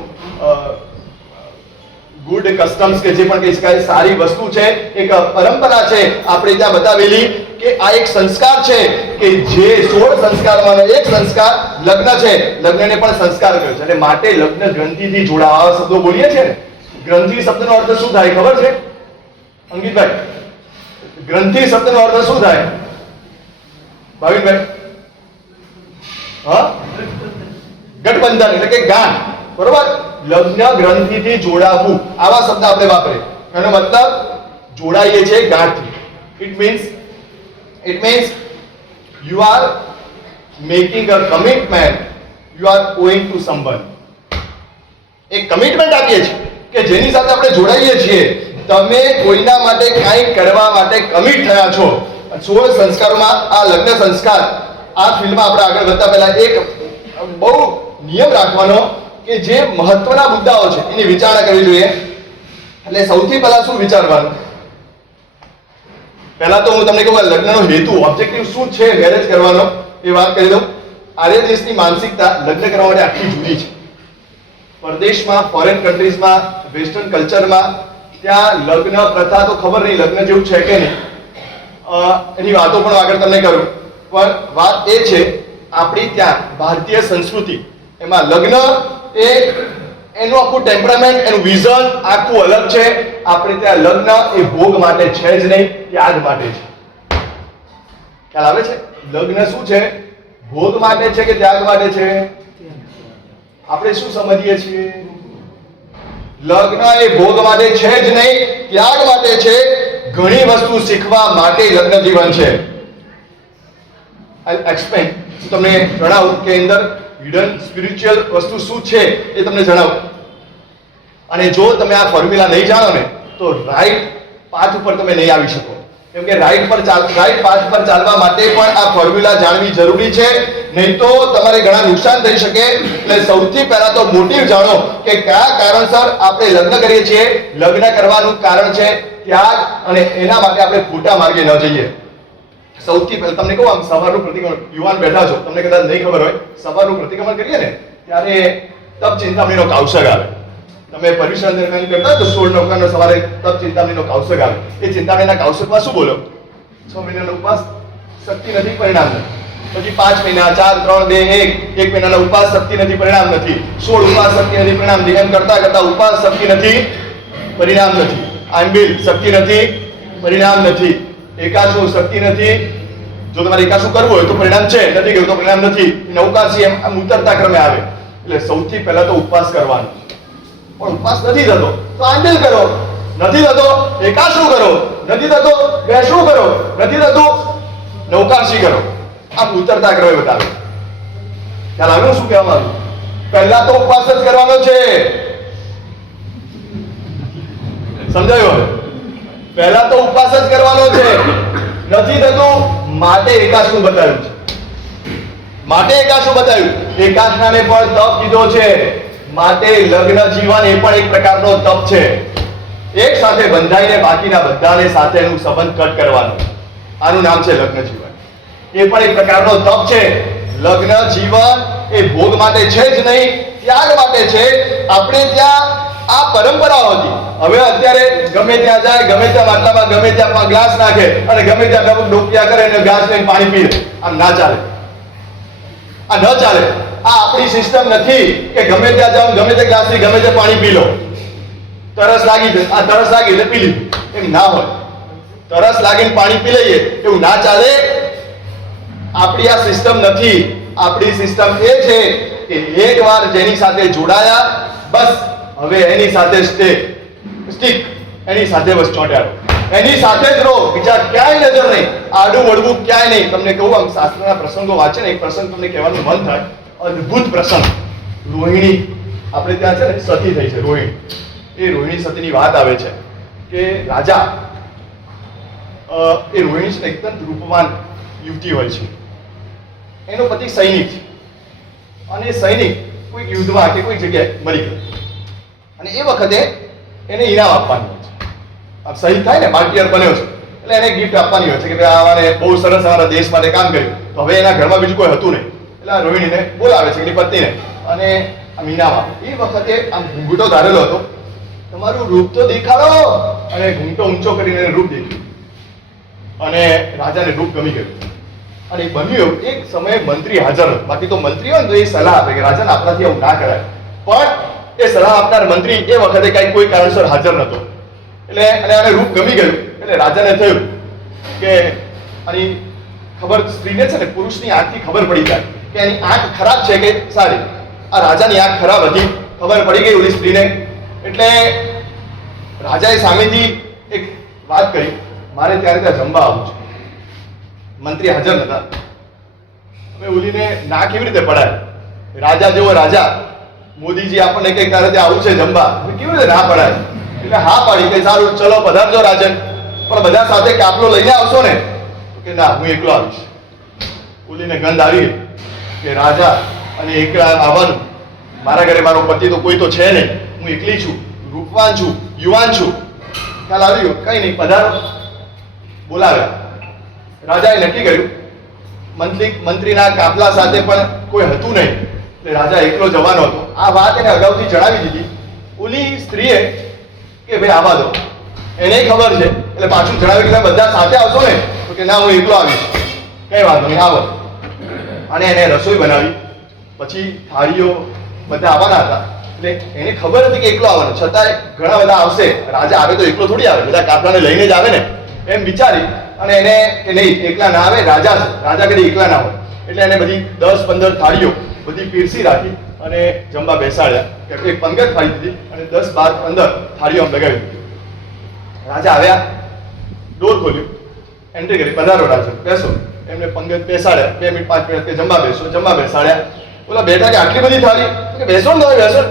ગુડ કસ્ટમ્સ કે જે પણ કહી શકાય, સારી વસ્તુ છે, એક પરંપરા છે આપણે ત્યાં બતાવેલી કે આ એક સંસ્કાર છે કે જે 16 સંસ્કારમાંનો એક સંસ્કાર લગ્ન છે. લગ્નને પણ સંસ્કાર કહ્યો છે, અને માટે લગ્ન ગ્રંથિથી જોડાવા. આવા શબ્દો બોલીએ છીએ ને, ગ્રંથિ શબ્દનો અર્થ શું થાય ખબર છે અંકિતભાઈ? ગ્રંથિ શબ્દનો અર્થ શું થાય ભાવિનભાઈ? હા, ગઠબંધન એટલે કે ગાંઠ, બરોબર? લગ્ન ગ્રંથિથી જોડાવું, આવા શબ્દ આપણે વાપરીએ. એનો મતલબ જોડાઈએ છીએ ગાંઠથી. It means you are making a commitment, you are going to someone. એક કમિટમેન્ટ આપીએ છીએ કે જેની સાથે આપણે જોડાઈએ છીએ. તમે કોઈના માટે કંઈક કરવા માટે કમિટ થયા છો. 16 સંસ્કારોમાં આ લગ્ન સંસ્કાર, આ ફિલ્મમાં આપણે આગળ વધતા પહેલા એક બહુ નિયમ રાખવાનો કે જે મહત્વના મુદ્દાઓ છે એની વિચારણા કરવી જોઈએ. એટલે સૌથી પહેલા શું વિચારવાનું પહેલા તો હું તમને કહું લગ્નનો હેતુ ઓબ્જેક્ટિવ શું છે મેરેજ કરવાનો એ વાત કરી દઉં. આર્ય દેશની માનસિકતા લગ્ન કરવા માટે આખી જુદી છે. પરદેશમાં, ફોરેન કન્ટ્રીઝમાં, વેસ્ટર્ન કલ્ચરમાં ત્યાં લગ્ન પ્રથા તો ખબર નહીં લગ્ન જેવું છે કે નહીં, એની વાતો પણ આગળ તમને કરું. પણ વાત એ છે આપણી ત્યાં ભારતીય સંસ્કૃતિ એમાં લગ્ન એ એનું આખું ટેમ્પરામેન્ટ, એનું વિઝન આખું અલગ છે. આપણે ત્યાં લગ્ન એ ભોગ માટે છે જ નહીં, ત્યાગ માટે છે. ખ્યાલ આવે છે? લગ્ન શું છે? ભોગ માટે છે કે ત્યાગ માટે છે? આપણે શું સમજીએ છીએ? લગ્ન એ ભોગ માટે છે જ નહીં, ત્યાગ માટે છે. ઘણી વસ્તુ શીખવા માટે લગ્ન જીવન છે. આઈ એક્સપ્લેન. તમને જણાવું કે અંદર હિડન સ્પિરિચ્યુઅલ વસ્તુ શું છે એ તમને જણાવું. અને જો તમે આ ફોર્મ્યુલા નહીં જાણો ને તો રાઈટ પાથ ઉપર તમે નહીં આવી શકો. કેમ કે રાઈટ પાથ પર ચાલવા માટે પણ આ ફોર્મ્યુલા જાણવી જરૂરી છે, નહીં તો તમારે ઘણા નુકસાન થઈ શકે. એટલે સૌથી પહેલા તો મોટિવ જાણો કે કયા કારણસર આપણે લગ્ન કરીએ છીએ. લગ્ન કરવાનું કારણ છે ત્યાગ, અને એના માટે આપણે ખોટા માર્ગે ન જઈએ. સૌથી પહેલા તમને કહું, આમ સવારનું પ્રતિક્રમણ, યુવાન બેઠા છો, તમને કદાચ નહીં ખબર હોય, સવારનું પ્રતિક્રમણ કરીએ ને ત્યારે તપ ચિંતામણીનો કાવસક આવે. તમે પર્યુષણ દરમિયાન કરતા તો 16 નવકાનો સવારે તપ ચિંતામણીનો કાવસક આવે. એ ચિંતામણીના કાવસકમાં શું બોલો? 6 મહિનાનો ઉપવાસ, શક્તિ નથી, પરિણામ નથી. પછી 5 મહિના, 4, 3, 2, 1, 1 મહિનાનો ઉપવાસ, શક્તિ નથી, પરિણામ નથી. 16 ઉપવાસ, શક્તિ નથી, પરિણામ નથી. એમ કરતા કરતા ઉપવાસ, શક્તિ નથી, પરિણામ નથી. આંબિલ, શક્તિ નથી, પરિણામ નથી. એકાશુ, શક્તિ નથી. જો તમારે એકાશુ કરવું હોય તો પરિણામ છે, નથી ગયું તો પરિણામ નથી. નવકાશી એમ ઉતરતા ક્રમે આવે. એટલે સૌથી પહેલા તો ઉપવાસ કરવાનો. પણ ઉપવાસ નથી થતો તો આંબિલ કરો, નથી થતો એકાશુ કરો, નથી થતો બેસવું કરો, નથી થતું નવકાશી કરો. આમ ઉતરતા ક્રમે બતાવે. ખ્યાલ આવ્યો શું કહેવા માંગુ? પહેલા તો ઉપવાસ જ કરવાનો છે. સમજાયું? હવે પહેલા તો ઉપવાસ જ કરવાનો છે. નથી થતું માટે એકાશનું બતાવ્યું છે. માટે એકાશનું બતાવ્યું. એકાશનાને પણ તપ કીધો છે. માટે લગ્ન જીવન એ પણ એક પ્રકારનો તપ છે. એક સાથે બંધાઈને બાકીના બધાને સાથેનું સંબંધ કટ કરવાનો, આનું નામ છે લગ્ન જીવન. એ પણ એક પ્રકારનો તપ છે. લગ્ન જીવન એ ભોગ માટે છે જ નહીં, ત્યાગ માટે છે. આપણે ત્યાં આ પરંપરાઓ હતી. હવે અત્યારે ગમે ત્યાં જાય, ગમે ત્યાં માટલામાં ગમે ત્યાં ગ્લાસ નાખે અને ગમે ત્યાં ડોકિયા કરે અને ગ્લાસ લઈને પાણી પીએ. આમ ના ચાલે, આ ન ચાલે. આ આપણી સિસ્ટમ નથી કે ગમે ત્યાં જાઓ, ગમે તે ગ્લાસથી ગમે તે પાણી પી લો. તરસ લાગી છે, આ તરસ લાગી એટલે પી લીધું, એમ ના હોય. તરસ લાગીને પાણી પી લઈએ એવું ના ચાલે. આપણી આ સિસ્ટમ નથી. આપણી સિસ્ટમ એ છે કે એકવાર જેની સાથે જોડાયા, બસ હવે એની સાથે સ્ટીક, એની સાથે બસ ચોંટ્યાડો, એની સાથે જ રહો, બીજા ક્યાંય નજર નહીં, આડું વળવું ક્યાંય નહીં. તમને કહું, આમ શાસ્ત્રના પ્રસંગો વાંચે ને એક પ્રસંગ તમને કહેવાનું મન થાય. અદ્ભુત પ્રસંગ. રોહિણી, આપણે ત્યાં છે ને સતી થઈ છે રોહિણી. એ રોહિણી સતીની વાત આવે છે કે રાજા, એ રોહિણી છે ને એકદમ રૂપવાન યુવતી હોય છે. એનો પતિ સૈનિક છે અને સૈનિક કોઈ યુદ્ધમાં કે કોઈ જગ્યાએ મરી ગયો અને એ વખતે એને ઇનામ આપવાનું હોય છે. આમ શહીદ થાય ને, માર્ટિયર બન્યો છે એટલે એને ગિફ્ટ આપવાની હોય છે કે ભાઈ આવાને બહુ સરસ અમારા દેશ માટે કામ કર્યું. તો હવે એના ઘરમાં બીજું કોઈ હતું નહીં એટલે આ રોહિણીને બોલાવે છે એની પત્નીને અને આમ ઇનામ આપે. એ વખતે આમ ઘૂંઘટો ધારેલો હતો, તમારું રૂપ તો દેખાડો, અને ઘૂંઘટો ઊંચો કરીને એને રૂપ દેખ્યું અને રાજાને રૂપ ગમી ગયું. અને બન્યું એક સમયે મંત્રી હાજર હતો. બાકી તો મંત્રી હોય ને તો એ સલાહ આપે કે રાજાને આપણાથી આવું ના કરાય. પણ એ સલાહ આપનાર મંત્રી એ વખતે કઈ કોઈ કારણસર હાજર નતો. એટલે અને આને રૂપ ગમી ગયું. એટલે રાજાને થયું કે આની ખબર, સ્ત્રીને છે ને પુરુષની આંખથી ખબર પડી જાય કે એની આંખ ખરાબ છે કે સારી. આ રાજાની આંખ ખરાબ હતી, ખબર પડી ગઈ ઓલી સ્ત્રીને. એટલે રાજાએ સામેથી એક વાત કરી, મારે ત્યારે ત્યાં જમવા આવવું છે. મંત્રી હાજર નતા. હવે ઓલીને ના કેવી રીતે પડાય? રાજા જેવો રાજા, મોદીજી આપણને કઈ તારે ત્યાં આવું છે જમવા, કેવી રીતે ના પડાય? એટલે હા પાડી કે સારું ચલો પધારજો રાજન, પણ બધા સાથે કાફલો લઈને આવશો ને? કે ના, હું એકલો આવીશ. ઓલીને ગંધ આવી કે રાજા અને એકલા આવવાનું, મારા ઘરે મારો પતિ તો કોઈ તો છે નહીં, હું એકલી છું, રૂપવાન છું, યુવાન છું. ખ્યાલ આવ્યો? કઈ નહીં, પધારો. બોલાવ્યા. રાજાએ નક્કી કર્યું, મંત્રીના કાફલા સાથે પણ કોઈ હતું નહીં, એટલે રાજા એકલો જવાનો હતો. આ વાત એને અગાઉથી જણાવી દીધી. ઓલી સ્ત્રીએ કે ભાઈ આવવા દો, એને ખબર છે એટલે પાછું જણાવ્યું કે તમે બધા સાથે આવશો ને? તો કે ના, હું એકલો આવીશ. કઈ વાંધો નહીં, આવો. અને એને રસોઈ બનાવી. પછી થાળીઓ બધા આવવાના હતા, એટલે એને ખબર હતી કે એકલો આવવાનો, છતાંય ઘણા બધા આવશે, રાજા આવે તો એકલો થોડી આવે, બધા કાફલાને લઈને જ આવે ને, એમ વિચારી અને એને કે નહીં, એકલા ના આવે, રાજા છે, રાજા કદી એકલા ના હોય. એટલે એને બધી 10-15 થાળીઓ બધી પીરસી રાખી અને જમવા બેસાડ્યા. એક પંગત થાળી દીધી અને 10-12-15 થાળીઓ આમ લગાવી દીધી. રાજા આવ્યા, ડોર ખોલ્યું, એન્ટ્રી કરી, પધારો રાજા, બેસો. એમને પંગત બેસાડ્યા, 2 મિનિટ 5 મિનિટ કે જમવા બેસો, જમવા બેસાડ્યા. ઓલા બેઠા કે આટલી બધી થાળી, કે બેસો ને તમે, બેસો.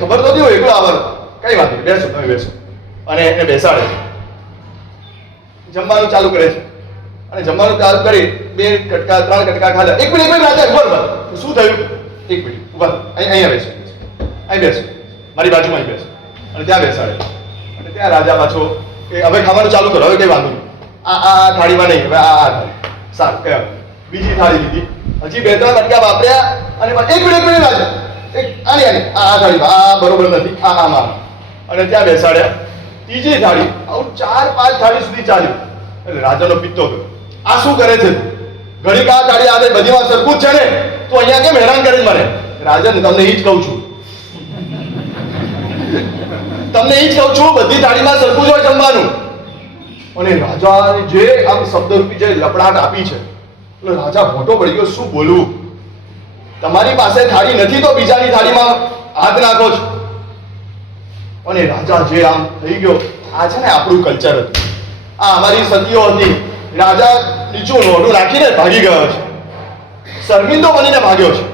ખબર તો હતી એકલો આવવાનું, કઈ વાત નહીં, બેસો, તમે બેસો. અને એને બેસાડે, જમવાનું ચાલુ કરે છે. અને જમવાનું ચાલુ કરી 2 કટકા 3 કટકા ખાધા. એક મિનિટ રાજા, ઉભા. શું થયું? એક મિનિટ ઉભા, અહીંયા બેસો, અહીં બેસો, મારી બાજુમાં અહીં બેસો. અને ત્યાં બેસાડે. અને ત્યાં રાજા પાછો કે હવે ખાવાનું ચાલુ કરો, હવે કઈ વાંધો નહીં, આ થાળીમાં નહીં, હવે આ થાળી સારું, કઈ બીજી થાળી લીધી. હજી 2-3 કટકા વાપર્યા અને એક મિનિટ રાજા, આની આ થાળીમાં, આ બરોબર નથી, આમાં. અને ત્યાં બેસાડ્યા. ત્રીજી થાળી, આવું 4-5 થાળી સુધી ચાલ્યું. એટલે રાજાનો પિત્તો ગયો, આ શું કરે છે? ઘણી આ થાળી આવે, બધીમાં સરખું જ છે ને, તો અહીંયા કેમ હેરાન કરી મને? રાજા, તમને એ જ કહું છું, તમને એ જ કહું છું, બધી થાળીમાં સરખું જ હોય જમવાનું. અને રાજાને જે આમ શબ્દરૂપી જે લપડાટ આપી છે, એટલે રાજા મોટો પડી ગયો, શું બોલવું? તમારી પાસે થાળી નથી તો બીજાની થાળીમાં હાથ નાખો છો. અને રાજા જે આમ થઈ ગયો, આ છે ને આપણું કલ્ચર હતું, આ અમારી સતીઓ હતી. રાજા નીચું મોઢું રાખીને ભાગી ગયો છે, શર્મિંદો બનીને ભાગ્યો છે.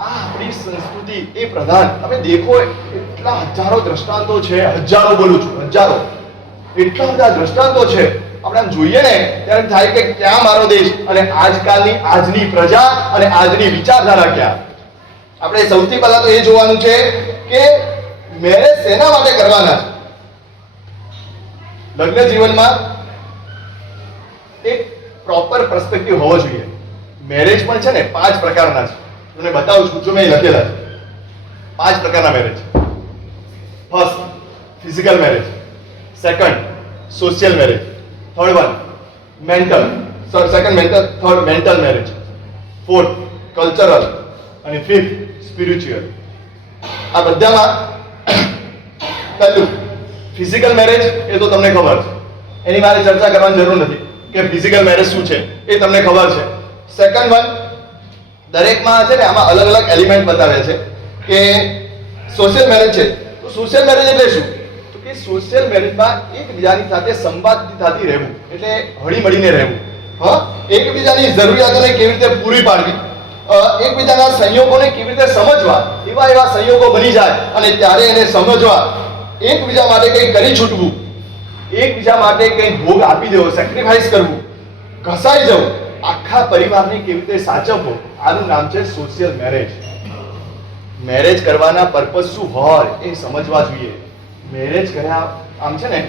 આ આપણી સંસ્કૃતિ એ પ્રધાન. તમે દેખો, એટલા હજારો દ્રષ્ટાંતો છે, હજારો બોલું છું, હજારો, એટલા બધા દ્રષ્ટાંતો છે. આપણે આમ જોઈએ ને ત્યારે થાય કે ક્યાં મારો દેશ અને આજની પ્રજા અને આજની વિચારધારા ક્યાં. આપણે સૌથી પહેલા તો એ જોવાનું છે કે મેરેજ શેના માટે કરવાના છે. લગ્ન જીવનમાં એક પ્રોપર પર્સપેક્ટિવ હોવો જોઈએ. મેરેજ પણ છે ને 5 પ્રકારના છે. તમને બતાવું છું, જો મેં લખેલા છે 5 પ્રકારના marriage. First, physical marriage. Second, social marriage. Third one, mental. Third, mental marriage. Fourth, cultural. અને ફિફ્થ, સ્પિરિચ્યુઅલ. આ બધામાં પહેલું ફિઝિકલ મેરેજ, એ તો તમને ખબર છે, એની મારે ચર્ચા કરવાની જરૂર નથી કે ફિઝિકલ મેરેજ શું છે, એ તમને ખબર છે. સેકન્ડ વન, દરેકમાં છે ને આમાં અલગ અલગ એલિમેન્ટ બતાવે છે કે સોશિયલ મેરેજ છે. તો સોશિયલ મેરેજ એટલે શું? તો કે સોશિયલ મેરેજમાં એકબીજાની સાથે સંવાદથી રહેવું, એટલે હળી મળીને રહેવું. હા, એકબીજાની જરૂરિયાતોને કેવી રીતે પૂરી પાડવી, એકબીજાના સંયોગોને કેવી રીતે સમજવા, એવા સંયોગો બની જાય અને ત્યારે એને સમજવા, એકબીજા માટે કંઈ કરી છૂટવું, એકબીજા માટે કંઈ ભોગ આપી દેવો, સેક્રિફાઈસ કરવું, ઘસાઈ જવું, આખા પરિવારને કેવી રીતે સાચવવો, આનું નામ છે સોશિયલ મેરેજ. મેરેજ કરવાના પર્પઝ શું હોય એ સમજવા જોઈએ. મેરેજ કર્યા આમ છે ને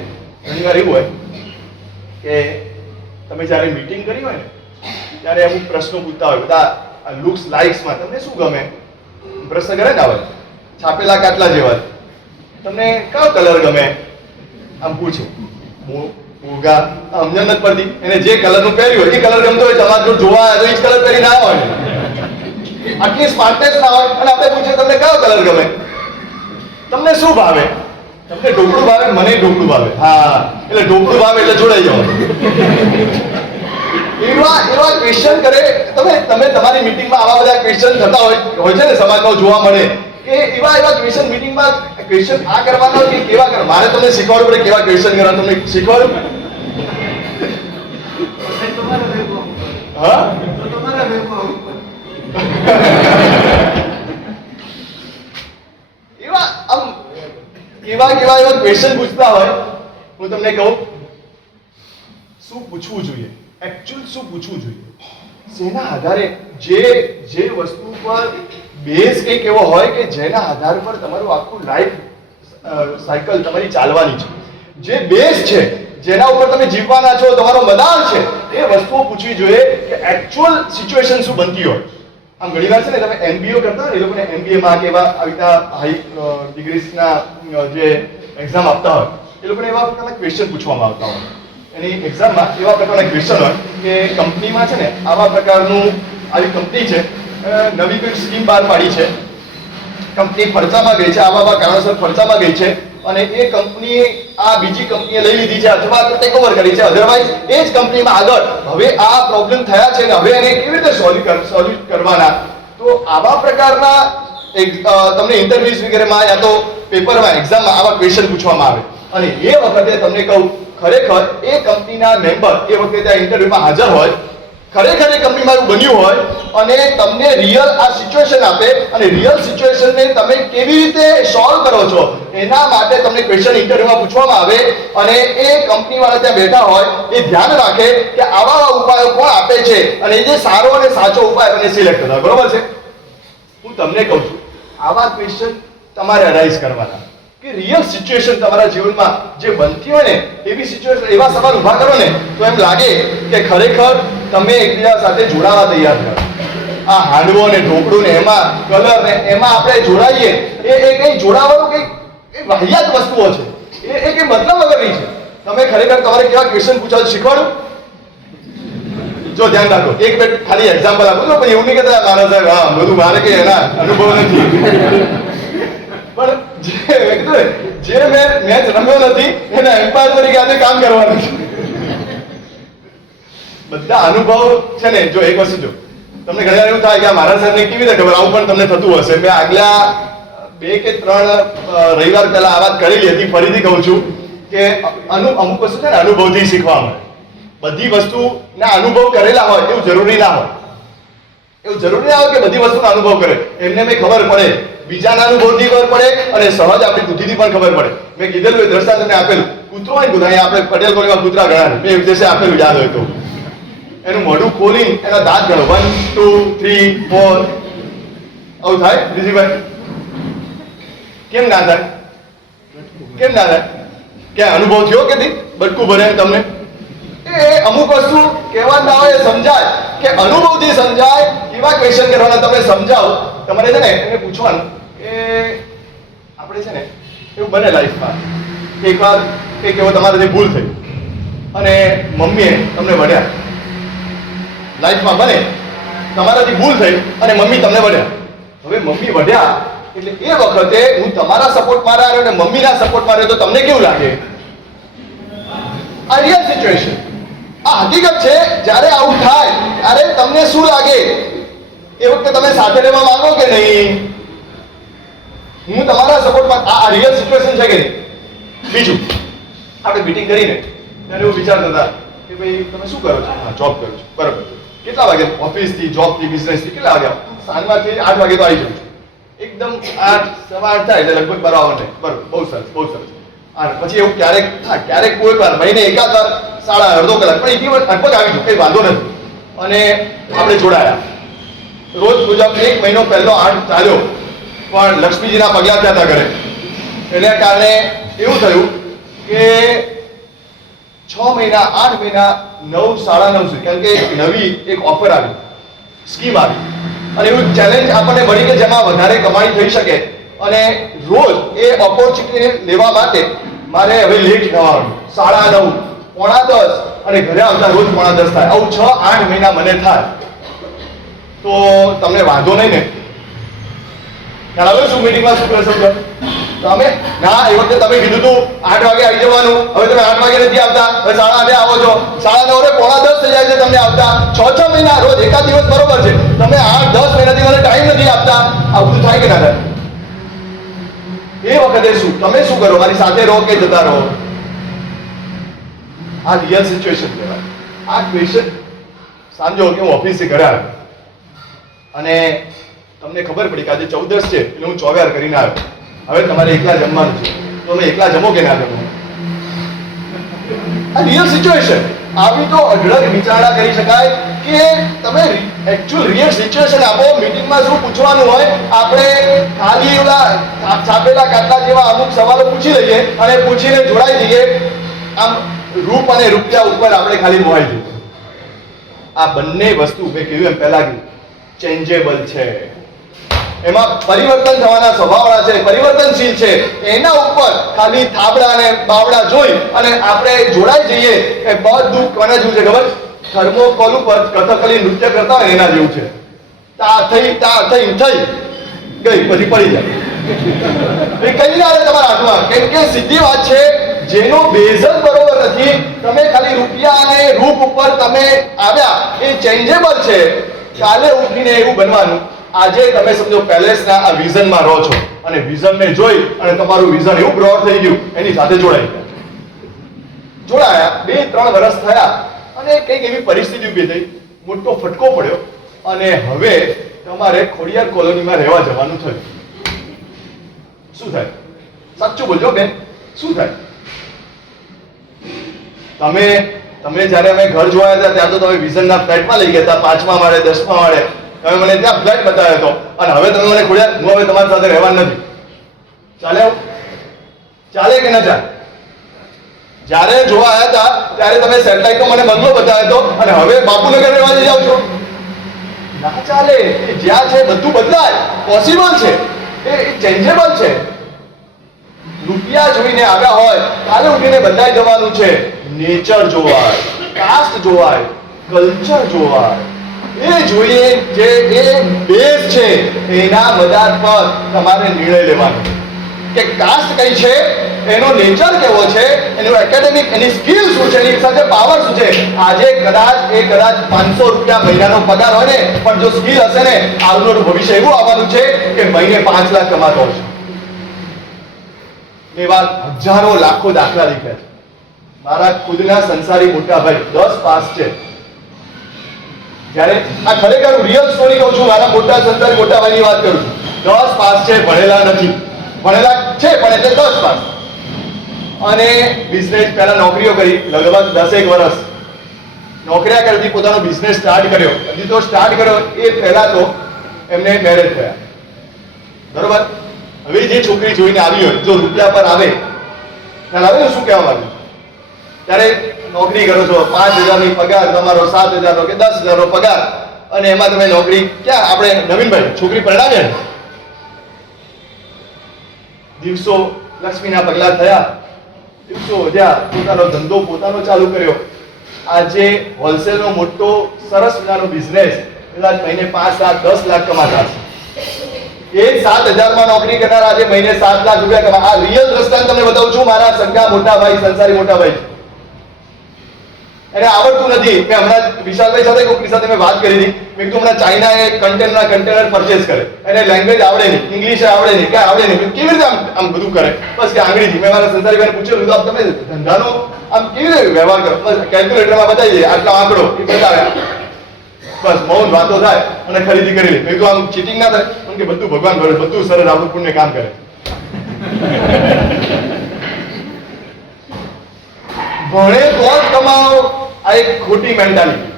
ઘણી વાર એવું હોય કે તમે જ્યારે મીટિંગ કરી હોય ને ત્યારે અમુક પ્રશ્નો પૂછતા હોય, બધા લુક્સ લાઇક્સમાં તમને શું ગમે, પ્રશ્ન કરે ને આવે છાપેલા કાટલા જેવા, તમને કયો કલર ગમે, આમ પૂછે. મૂગા સમજણ નથી પડતી, એને જે કલરનું પહેર્યું હોય એ કલર ગમતો હોય, તમારે જો જોવા આવ્યા તો એ જ કલર પહેરી ના હોય, આટલી સ્માર્ટનેસ ના હોય. અને આપણે પૂછીએ તમને કયો કલર ગમે, તમને શું ભાવે, તમને ઢોકળું ભાવે, મને ઢોકળું ભાવે. હા, એટલે ઢોકળું ભાવે એટલે જોડાઈ જાઓ. એવા ક્વેશ્ચન કરે. તમે તમારી મીટિંગમાં આવા બધા ક્વેશ્ચન થતા હોય છે ને, સમાજમાં જોવા મળે કે એવા ક્વેશ્ચન મીટિંગમાં ક્વેશ્ચન આ કરવાના કે કેવા કરવા. મારે તમને શીખવાડવું પડે કેવા ક્વેશ્ચન કરવા, તમને શીખવાડું. હા, એવા ક્વેશ્ચન પૂછતા હોય. હું તમને કહું શું પૂછવું જોઈએ, એકચ્યુઅલ શું પૂછવું જોઈએ, શેના આધારે, જે વસ્તુ પર બેઝ કંઈક એવો હોય કે જેના આધાર પર તમારું આખું લાઈફ સાયકલ તમારી ચાલવાની છે. જે બેઝ છે, જેના ઉપર તમે જીવવાના છો, તમારો મદાર છે, એ વસ્તુઓ પૂછવી જોઈએ કે એકચ્યુઅલ સિચ્યુએશન શું બનતી હોય. આમ ઘણી વાર છે ને તમે MBA કરતા હોય, એ લોકોને MBA માં કે એવા આવી રીતના હાઈ ડિગ્રીઝના જે એક્ઝામ આપતા હોય, એ લોકોને એવા પ્રકારના ક્વેશ્ચન પૂછવામાં આવતા હોય. એની એક્ઝામમાં એવા પ્રકારના ક્વેશ્ચન હોય કે કંપનીમાં છે ને આવા પ્રકારનું, આવી કંપની છે, નવી કોઈ સ્કીમ બહાર પાડી છે, કંપની ફરજામાં ગઈ છે, આવા કારણોસર ફરજામાં ગઈ છે, અને એ કંપની આ બીજી કંપનીએ લઈ લીધી છે અથવા તો ટેક ઓવર કરી છે, અધરવાઇઝ એ જ કંપનીમાં આગળ હવે આ પ્રોબ્લેમ થયા છે ને હવે એને કેવી રીતે સોલ્વ કરવાના. તો આવા પ્રકારના તમને ઇન્ટરવ્યુઝ વગેરેમાં યા તો પેપરમાં, એક્ઝામમાં આવા ક્વેશ્ચન પૂછવામાં આવે, અને એ વખતે તમને કહું, ખરેખર એ કંપનીના મેમ્બર એ વખતે ત્યાં ઇન્ટરવ્યુમાં હાજર હોય, ખરેખર એ કંપનીમાં એવું બન્યું હોય અને તમને રિયલ આ સિચ્યુએશન આપે, અને રિયલ સિચ્યુએશનને તમે કેવી રીતે સોલ્વ કરો છો એના માટે તમને ક્વેશ્ચન ઇન્ટરવ્યુમાં પૂછવામાં આવે, અને એ કંપનીવાળા ત્યાં બેઠા હોય એ ધ્યાન રાખે કે આવા ઉપાયો કોણ આપે છે, અને એ જે સારો અને સાચો ઉપાય એને સિલેક્ટ કરે. બરોબર છે? હું તમને કહું છું, આવા ક્વેશ્ચન તમારે અરાઇઝ કરવાના કે રિયલ સિચ્યુએશન તમારા જીવનમાં જે બનતી હોય ને એવી સિચ્યુએશન, એવા સવાલ ઊભા કરો ને તો એમ લાગે કે ખરેખર તમે એકબીજા સાથે જોડાવા તૈયાર છો. આ હાંડવો ને ઢોકળું ને એમાં કલર ને એમાં આપણે જોડાઈએ, એ કઈ જોડાવાનું કઈ વાહિયાત વસ્તુઓ છે, એ કઈ મતલબ વગરની છે. તમે ખરેખર તમારે કેવા ક્વેશ્ચન પૂછવા શીખવાડું. જો ધ્યાન રાખો, એક મિનિટ ખાલી એક્ઝામ્પલ આપું છું, પણ એવું નહીં કહેતા મારા સાહેબ હા બધું મારે કે એના અનુભવ નથી, પણ જે મેચ રમ્યો નથી એના એમ્પાયર તરીકે આજે કામ કરવાનું છે. બધા અનુભવ છે ને. જો એક વસ્તુ, જો તમને ઘણી વાર એવું થાય કે આ મારા સાહેબને કેવી રીતે ખબર, આવું પણ તમને થતું હશે. મેં આગલા 2 કે 3 રવિવાર પહેલા આ વાત કરેલી હતી, ફરીથી કહું છું કે અમુક વસ્તુ છે ને અનુભવથી શીખવા મળે. બધી વસ્તુના અનુભવ કરેલા હોય એવું જરૂરી ના હોય. એવું જરૂરી ના હોય કે બધી વસ્તુનો અનુભવ કરે. એમને મેં ખબર પડે, બીજાના અનુભવથી ખબર પડે, અને સહજ આપણી બુદ્ધિથી પણ ખબર પડે. મેં કીધેલું દ્રષ્ટાંત તમને આપેલું, કૂતરો હોય ને કૂતરા, આપણે પટેલ કોલોનીમાં કૂતરા ગણા, મેં ઉદ્દેશ્ય આપેલું યાદ હોય તો, એનું મોઢું ખોલીને એના દાંત ગણો, 1 2 3 4. આવું થાય રીજીભાઈ? કેમ ના થાય? કેમ ના થાય? ક્યાં અનુભવ થયો કે નહીં બટકું ભરે તમને? એ અમુક વસ્તુ કહેવા ના હોય, સમજાય કે અનુભવથી સમજાય. કેવા ક્વેશ્ચન કરવાના તમે સમજાવો. તમારે છે ને એને પૂછવાનું કે આપણે છે ને એવું બને લાઈફમાં એકવાર કંઈક એવો તમારાથી ભૂલ થઈ અને મમ્મીએ તમને વઢ્યા. લાઈફમાં બને તમારાથી ભૂલ થઈ અને મમ્મી તમને વઢ્યા. હવે મમ્મી વઢ્યા એટલે એ વખતે હું તમારા સપોર્ટમાં રહ્યો અને મમ્મીના સપોર્ટમાં રહ્યો તો તમને કેવું લાગે? આ રિયલ સિચ્યુએશન, આ હકીકત છે. જ્યારે આવું થાય ત્યારે તમને શું લાગે? એ વખતે તમે સાથે રહેવા માંગો કે નહીં? હું તમારા સપોર્ટમાં, આ રિયલ સિચ્યુએશન છે કે નહીં? બીજું, આપણે મીટિંગ કરીને ત્યારે એવું વિચારતા હતા કે ભાઈ તમે શું કરો છો? હા, જોબ કરું છું. બરાબર. કેટલા વાગે? ઓફિસથી, જોબથી, બિઝનેસથી કેટલા વાગે? સાંજમાંથી 8 વાગે તો આવી જાઉં છું. એકદમ 8 સવા 8 થાય એટલે લગભગ બરાબર નહીં. બરાબર, બહુ સરસ, બહુ સરસ. અને પછી એવું ક્યારેક કોઈ વાર મહિને એકાદ વાર 1/2 કલાક, પણ એથી લગભગ આવી જાઉં, કંઈ વાંધો નથી. અને આપણે જોડાયા. રોજ મુજબ 1 મહિનો પહેલો 8 ચાલ્યો, પણ લક્ષ્મીજીના પગલા થયા હતા ઘરે. એને કારણે એવું થયું કે 6 મહિના 8 મહિના 9 9.5 સુધી, કારણ કે નવી એક ઓફર આવી, સ્કીમ આવી, અને એવું ચેલેન્જ આપણને મળી કે જેમાં વધારે કમાણી થઈ શકે. અને રોજ એ ઓપોર્ચ્યુનિટી લેવા માટે મારે હવે લેટ થવાનું, 9:30 9:45, અને ઘરે આવતા રોજ 9:45 થાય. આવું 6-8 મહિના મને થાય તો તમને વાંધો નહીં ને? ખ્યાલ આવે શું મીટિંગમાં શું કરે સમજો? તમે ના, એ વખતે તમે કીધું તું 8 વાગે આવી જવાનું, હવે તમે 8 વાગે નથી આવતા, હવે 8:30 આવો છો, 9:30 9:10 થઈ જાય છે તમને આવતા. 6 મહિના રોજ એકાદ દિવસ બરોબર છે, તમે 8-10 મહિનાથી મને ટાઈમ નથી આપતા. આ બધું થાય કે ના થાય? એ વખતે શું તમે શું કરો? મારી સાથે રહો કે જતા રહો? આ રિયલ સિચ્યુએશન કહેવાય. આ ક્વેશ્ચન સમજો કે હું ઓફિસથી ઘરે આવ્યો અને તમને ખબર પડી કે આજે 14 છે એટલે હું 24 કરીને આવ્યો. હવે તમારે એકલા જમવાનું છે, તો તમે એકલા જમો કે ના જમો? આ રિયલ સિચ્યુએશન. આવી તો અઢળક વિચારણા કરી શકાય કે તમે એકચ્યુઅલ રિયલ સિચ્યુએશન આપો. મીટિંગમાં શું પૂછવાનું હોય, આપણે ખાલી ઓલા છાપેલા કાગડા જેવા અમુક સવાલો પૂછી લઈએ અને પૂછીને જોડાઈ જઈએ. આમ રૂપ અને રૂપિયા ઉપર આપણે ખાલી મોહાઈ જઈએ. આ બંને વસ્તુ મેં કહ્યું એમ પહેલા કીધું ચેન્જેબલ છે, એમાં પરિવર્તન થવાના સ્વભાવવાળા છે, પરિવર્તનશીલ છે. એના ઉપર ખાલી થાબડા અને બાવડા જોઈ અને આપણે જોડાઈ જઈએ એ બધું કોને જેવું છે ખબર? થર્મોકોલ ઉપર કથકલી નૃત્ય કરતા હોય એના જેવું છે. તા થઈ ગઈ પછી પડી જાય એ કઈ ના આવે તમારા હાથમાં. કેમ કે સીધી વાત છે, જેનો બેઝ જ બરોબર નથી, તમે ખાલી રૂપિયા અને રૂપ ઉપર તમે આવ્યા, એ ચેન્જેબલ છે. કાલે ઉઠીને એવું બનવાનું. આજે તમે સમજો પેલેસના આ વિઝનમાં રહો છો અને વિઝનને જોઈ અને તમારું વિઝન એવું બ્રોડ થઈ ગયું, એની સાથે જોડાયા 2-3 વર્ષ થયા અને કંઈક એવી પરિસ્થિતિ ઊભી થઈ, મોટો ફટકો પડ્યો અને હવે તમારે ખોડિયાર કોલોનીમાં રહેવા જવાનું થયું. શું થાય? સાચું બોલજો બેન, શું થાય? તમે જ્યારે અમે ઘર જોયા હતા ત્યાં તો તમે વિઝનના ફ્લેટમાં લઈ ગયા હતા, 5મા માળે 10મા માળે તમે મને ત્યાં ફ્લેટ બતાવ્યો હતો અને હવે તમે મને ખોડિયાર, હું હવે તમારી સાથે રહેવાનું નથી. ચાલે કે ના ચાલે? જ્યારે જોવા આવ્યા હતા ત્યારે તમે સેટેલાઇટનો મને બંગલો બતાવ્યો હતો અને હવે બાપુનગર રહેવા જઈ જાવ છો. ના ચાલે. જ્યાં છે બધું બદલાય, પોસિબલ છે, એ ચેન્જેબલ છે. રૂપિયા જોઈને આવ્યા હોય, કાલે ઉઠીને બદલાઈ જવાનું છે. નેચર જોવાય, કાસ્ટ જોવાય, કલ્ચર જોવાય, એ જોઈએ જે એ બેઝ છે એના આધાર પર તમારે નિર્ણય લેવાનો કે કાસ્ટ કઈ છે, એનો નેચર કેવો છે, એનું એકેડેમિક, એની સ્કિલ શું છે, એની સાથે પાવર શું છે. આજે કદાચ 500 રૂપિયા મહિનાનો પગાર હોય ને, પણ જો સ્કિલ હશે ને, આવનારું ભવિષ્ય એવું આવવાનું છે કે મહિને 5 લાખ કમાતો હશે. એવા હજારો લાખો દાખલા લીધા છે. મારા ખુદના સંસારી મોટા ભાઈ 10 પાસ છે. જ્યારે આ ખરેખર રિયલ સ્ટોરી કહું છું, મારા મોટા સંસારી મોટા ભાઈની વાત કરું છું. 10 પાસ છે, ભણેલા નથી. ભણેલા છે પણ એટલે 10 પાસ. અને બિઝનેસ પહેલા નોકરીઓ કરી, લગભગ 10 વર્ષ નોકરીયા કરતી પોતાનો બિઝનેસ સ્ટાર્ટ કર્યો. હજી તો સ્ટાર્ટ કર્યો એ પહેલા તો એમને મેરેજ થયા, બરોબર? હવે જે છોકરી જોઈને આવી હોય, જો રૂપિયા પર આવે, ખ્યાલ આવે શું કહેવા માંગુ? ત્યારે નોકરી કરો છો, 5,000ની પગાર તમારો, 7,000નો કે 10,000નો પગાર, અને એમાં તમે નોકરી ક્યાં? આપણે નવીનભાઈ છોકરી પરણાવે ને, દિવસો લક્ષ્મીના પગલા થયા, દિવસો જ્યાં પોતાનો ધંધો પોતાનો ચાલુ કર્યો. આજે હોલસેલનો મોટો સરસ મજાનો બિઝનેસ, કદાચ મહિને 5 લાખ 10 લાખ કમાતા હશે. એ 7,000માં નોકરી કરનાર આજે મહિને 7 લાખ રૂપિયા કમા. આ રિયલ દ્રષ્ટાંત તમને બતાવું છું. મારા સગા મોટા ભાઈ, સંસારી મોટા ભાઈ, એને આવડતું નથી. મેં હમણાં વિશાલભાઈ સાથે કોઈની સાથે મેં વાત કરી હતી. મેં કીધું હમણાં ચાઇના એક કન્ટેનર પરચેસ કરે, એને લેંગ્વેજ આવડે નહીં, ઇંગ્લિશ આવડે નહીં, ક્યાં આવડે નહીં, કેવી રીતે આમ બધું કરે? બસ કે આંગળીથી. મેં મારા સંસારી ભાઈને પૂછેલું, તો તમે ધંધાનો આમ કેવી રીતે વ્યવહાર કરો? બસ કેલ્ક્યુલેટરમાં બતાવી દે, આટલો આંકડો એ બતાવે, બસ મૌન વાતો થાય અને ખરીદી કરી લે. મેં કીધું આમ ચીટિંગ ના થાય? કારણ કે બધું ભગવાન કરે, બધું સરળ આપણું પુણ્ય કામ કરે. ભણે તો જ કમાઓ, આ એક ખોટી મેન્ટાલિટી.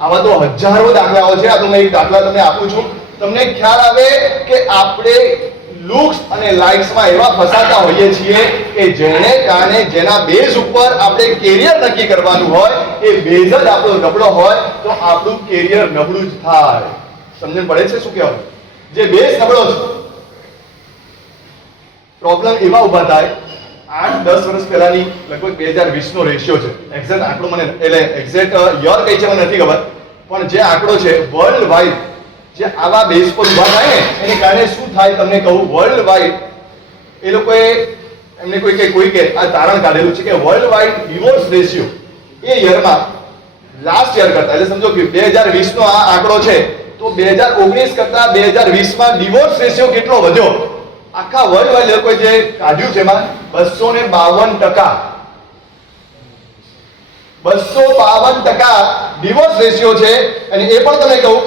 આવા તો હજારો દાખલાઓ છે. આ તો મેં એક દાખલા તમને આપું છું, તમને ખ્યાલ આવે કે આપણે લુક્સ અને લાઇક્સમાં એવા ફસાતા હોઈએ છીએ કે જેને કારણે જેના બેઝ ઉપર આપણે કેરિયર નક્કી કરવાનું હોય, એ બેઝ જ આપણો નબળો હોય તો આપણું કેરિયર નબળું જ થાય. સમજણ પડે છે શું કહેવાય? જે બેઝ નબળો છે, પ્રોબ્લેમ એવા ઉભા થાય. 8-10 વર્ષ પહેલાની લગભગ 2020નો રેશિયો છે. એક્ઝેક્ટ આંકડો મને, એટલે એક્ઝેક્ટ યર કઈ છે મને નથી ખબર, પણ જે આંકડો છે વર્લ્ડ વાઇડ જે આવા બેઝ પર ઉભા થાય ને, એની કારણે શું થાય તમને કહું. વર્લ્ડ વાઇડ એ લોકોએ એમને કોઈ કે આ તારણ કાઢેલું છે કે વર્લ્ડ વાઇડ ડિવોર્સ રેશિયો એ યરમાં લાસ્ટ યર કરતા, એટલે સમજો કે 2020નો આ આંકડો છે, તો 2019 કરતા 2020માં ડિવોર્સ રેશિયો કેટલો વધ્યો? આખા વર્લ્ડ વાઇડ લોકોએ જે કાઢ્યું છે એમાં 252%. 252% ડિવોર્સ રેશિયો છે. અને એ પણ તમે કહું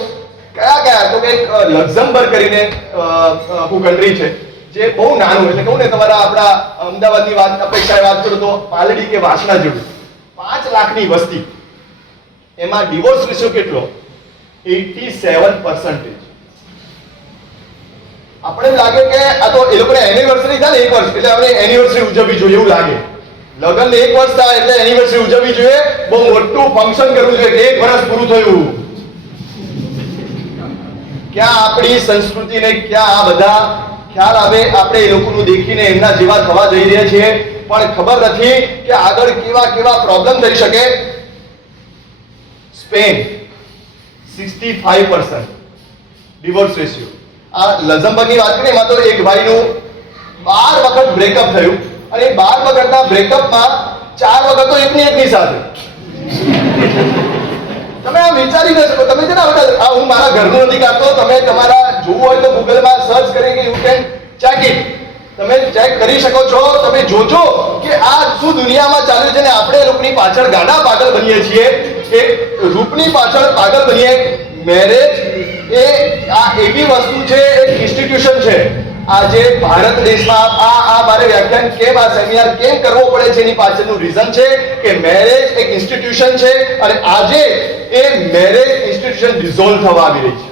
કયા? તો કે લક્ઝમબર્ગ કરીને કન્ટ્રી છે, જે બહુ નાનું, એટલે કહું ને તમારા આપણા અમદાવાદની વાત અપેક્ષાએ વાત કરું તો પાલડી કે વાસણા જેવું, 5 લાખની વસ્તી, એમાં ડિવોર્સ રેશિયો કેટલો? 87%. આપણે લાગે કે આ તો એ લોકોને એનિવર્સરી થાય ને 1 વર્ષ, એટલે આપણે એનિવર્સરી ઉજવવી જોઈએ એવું લાગે. લગ્ન 1 વર્ષ થાય એટલે એનિવર્સરી ઉજવવી જોઈએ, બહુ મોટું ફંક્શન કરવું જોઈએ કે 1 વર્ષ પૂરું થયું. ક્યાં આપણી સંસ્કૃતિને ક્યાં આ બધા ખ્યાલ આવે? આપણે એ લોકોનું દેખીને એમના જેવા થવા જઈ રહ્યા છીએ, પણ ખબર નથી કે આગળ કેવા કેવા પ્રોબ્લેમ થઈ શકે. Spain 65% divorce ratio. આ લક્ઝમબર્ગની વાત કરીએ એમાં તો એક ભાઈનું 12 વખત બ્રેકઅપ થયું અને 12 વખતના બ્રેકઅપમાં 4 વખત તો એકની સાથે. તમે આ વિચારી ન શકો. તમે છે ને આ હું મારા ઘરનું નથી કાઢતો, તમે તમારા જોવું હોય તો ગૂગલમાં સર્ચ કરીને યુ કેન ચેક ઇટ. તમે ચેક કરી શકો છો. તમે જોજો કે આ શું દુનિયામાં ચાલ્યું છે ને આપણે લોકોની પાછળ ગાડા પાગલ બનીએ છીએ, એક રૂપની પાછળ પાગલ બનીએ. મેરેજ એ આ એવી વસ્તુ છે, એક ઇન્સ્ટિટ્યુશન છે. આજે ભારત દેશમાં આ મારે વ્યાખ્યાન કેમ, આ સેમિનાર કેમ કરવો પડે છે એની પાછળનું રીઝન છે કે મેરેજ એક ઇન્સ્ટિટ્યુશન છે અને આજે એ મેરેજ ઇન્સ્ટિટ્યુશન ડિઝોલ્વ થવા આવી રહી છે.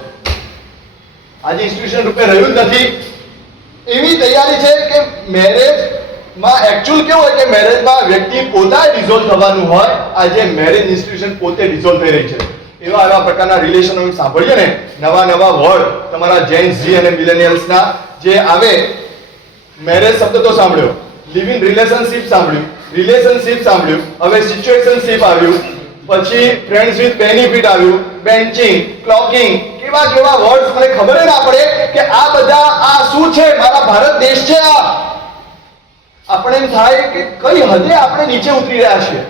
આજે ઇન્સ્ટિટ્યુશન રૂપે રહ્યું જ નથી. એવી તૈયારી છે કે મેરેજમાં એકચ્યુઅલ કેવું હોય કે મેરેજમાં વ્યક્તિ પોતાએ ડિઝોલ્વ થવાનું હોય. આજે મેરેજ ઇન્સ્ટિટ્યુશન પોતે ડિઝોલ્વ થઈ રહી છે. એવા પ્રકારના રિલેશનો સાંભળીએ ને, નવા વર્ડ તમારા જેન ઝી અને મિલેનિયલ્સના જે આવે. મેરેજ શબ્દ તો સાંભળ્યો, લિવ ઇન રિલેશનશિપ સાંભળ્યું, રિલેશનશિપ સાંભળ્યું, હવે સિચ્યુએશનશિપ આવ્યું, પછી ફ્રેન્ડ્સ વિથ બેનિફિટ આવ્યું, બેન્ચિંગ, ક્લોકિંગ, કેવા વર્ડ્સ મને ખબર ના પડે કે આ બધા આ શું છે. મારા ભારત દેશ છે આ. આપણે એમ થાય કે કઈ હદે આપણે નીચે ઉતરી રહ્યા છીએ.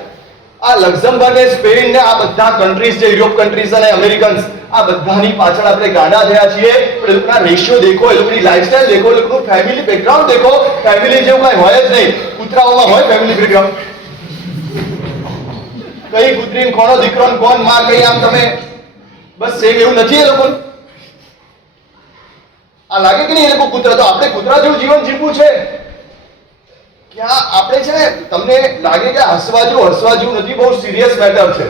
આ લક્ઝમબર્ગ ને સ્પેન ને આ બધા કન્ટ્રીઝ છે, યુરોપ કન્ટ્રીઝ અને અમેરિકન્સ, આ બધાની પાછળ આપણે ગાંડા થયા છીએ. પણ એ લોકોના રેશિયો દેખો, એ લોકોની લાઈફસ્ટાઈલ દેખો, એ લોકોનું ફેમિલી બેકગ્રાઉન્ડ દેખો. ફેમિલી જેવું કઈ હોય જ નહીં. કૂતરાઓમાં હોય ફેમિલી બેકગ્રાઉન્ડ? કઈ કૂતરીને કોનો દીકરો ને કોણ માં, કઈ આમ તમે બસ સેમ એવું નથી એ લોકો. આ લાગે કે નહીં એ લોકો કૂતરા? તો આપણે કૂતરા જેવું જીવન જીવવું છે. ક્યાં આપણે છે ને, તમને લાગે કે હસવા જેવું નથી. બહુ સિરિયસ મેટર છે.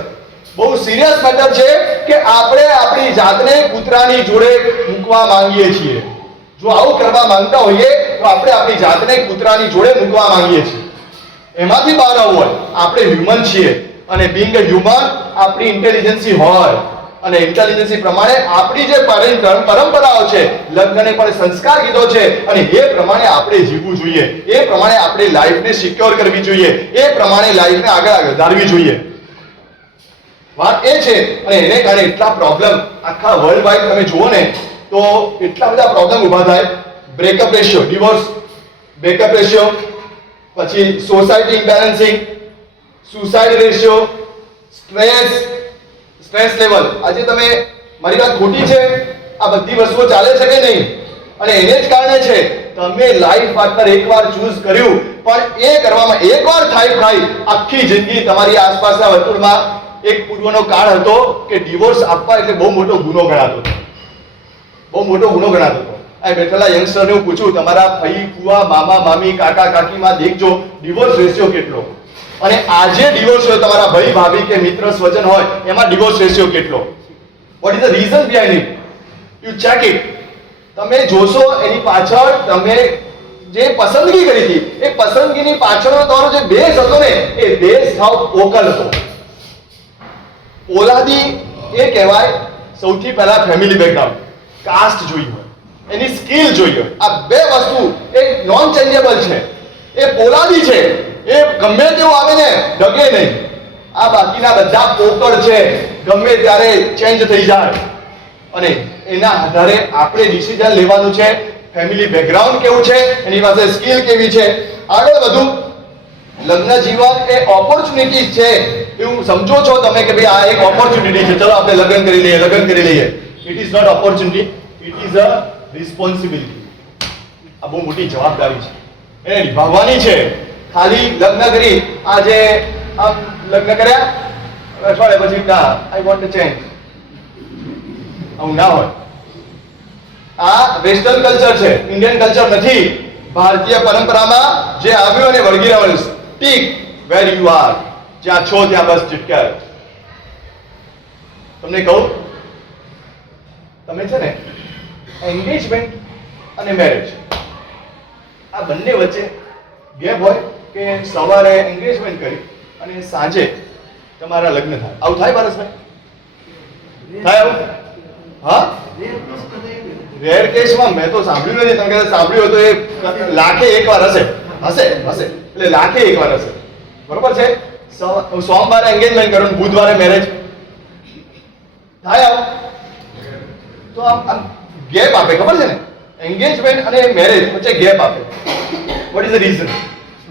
બહુ સિરિયસ મેટર છે કે આપણે આપણી જાતને કૂતરાની જોડે મૂકવા માંગીએ છીએ. જો આવું કરવા માંગતા હોઈએ તો આપણે આપણી જાતને કૂતરાની જોડે મૂકવા માંગીએ છીએ. એમાંથી બહાર આવવું હોય. આપણે હ્યુમન છીએ અને બિંગ અ હ્યુમન આપણી ઇન્ટેલિજન્સી હોય અને ઇન્ટેલિજન્સી પ્રમાણે આપણી જે પરંપરાઓ છે, લગ્નને પણ સંસ્કાર કીધો છે અને એ પ્રમાણે આપણે જીવવું જોઈએ. એ પ્રમાણે આપણે લાઈફને સિક્યોર કરવી જોઈએ. એ પ્રમાણે લાઈફને આગળ વધારવી જોઈએ. વાત એ છે. અને એને કારણે એટલા પ્રોબ્લેમ આખા વર્લ્ડ વાઇડ તમે જુઓ ને તો એટલા બધા પ્રોબ્લેમ ઊભા થાય. Breakup ratio, divorce, breakup ratio, પછી society imbalancing, suicide ratio, stress level. આજે તમે મારી વાત ખોટી છે? આ બધી વસ્તુઓ ચાલે છે કે નહીં? અને એને જ કારણે છે તમે લાઈફ પાર્ટનર એકવાર ચૂઝ કર્યું, પણ એ કરવામાં એકવાર થાય આખી જિંદગી તમારી આસપાસના વર્તુળમાં એક પૂર્વનો કાળ હતો કે ડિવોર્સ આપવા એટલે બહુ મોટો ગુનો ગણાતો હતો. બહુ મોટો ગુનો ગણાતો હતો. આ બેઠેલા યંગસ્ટરને હું પૂછું, તમારા ફઈ, ફુવા, મામા, મામી, કાકા, કાકીમાં દેખજો ડિવોર્સ રેશિયો કેટલો. અને આજે ડિવોર્સ હોય તમારા ભાઈ, ભાભી કે મિત્ર, સ્વજન હોય, એમાં ડિવોર્સ રેશિયો કેટલો? What is the reason behind it? You check it. તમે જોશો એની પાછળ તમે જે પસંદગી કરી હતી, એ પસંદગીની પાછળનો તમારો જે બેઝ હતો ને, એ બેઝ સાવ પોકળ હતો. ઓલાદી એ કહેવાય સૌથી પહેલા ફેમિલી બેકગ્રાઉન્ડ, કાસ્ટ જોઈ હોય, એની સ્કિલ જોઈ હોય. આ બે વસ્તુ એક નોન ચેન્જેબલ છે. એ પોલાદી છે. એ ગમે તેવું આવે ને ડગે નહીં. આ બાકીના બધા પોકળ છે, ગમે ત્યારે ચેન્જ થઈ જાય. અને એના આધારે આપણે ડિસિઝન લેવાનું છે. ફેમિલી બેકગ્રાઉન્ડ કેવું છે, એની પાસે સ્કિલ કેવી છે. આગળ વધુ. લગ્ન જીવન એ ઓપોર્ચ્યુનિટી છે એવું સમજો છો તમે કે ભાઈ આ એક ઓપોર્ચ્યુનિટી છે, ચલો આપણે લગ્ન કરી લઈએ. It is not opportunity, it is a responsibility. આ બહુ મોટી જવાબદારી છે, એને નિભાવવાની છે. ખાલી લગ્ન કરી આજે આમ લગ્ન કર્યા, અઠવાડિયા પછી ના આઈ વોન્ટ ટુ ચેન્જ, આવું ના હોય. આ વેસ્ટર્ન કલ્ચર છે, ઇન્ડિયન કલ્ચર નથી. ભારતીય પરંપરામાં જે આવ્યું અને વળગી રહેવાનું. Stick where you are. જ્યાં છો ત્યાં બસ ચિટકાય. તમને કહું, તમે છે ને એન્ગેજમેન્ટ અને મેરેજ આ બંને વચ્ચે ગેપ હોય કે સવારે એન્ગેજમેન્ટ કરી અને સાંજે તમારા લગ્ન થાય, આવું થાય પારસભાઈ? થાય આવું? હા, રેર કેસમાં મેં તો સાંભળ્યું નથી. તમે કદાચ સાંભળ્યું હોય તો એ લાખે એકવાર હશે. એટલે લાખે એકવાર હશે. બરોબર છે? સોમવારે એન્ગેજમેન્ટ કરો, બુધવારે મેરેજ થાય આવું? તો આમ ગેપ આપે, ખબર છે ને? એન્ગેજમેન્ટ અને મેરેજ વચ્ચે ગેપ આપે. What is the reason?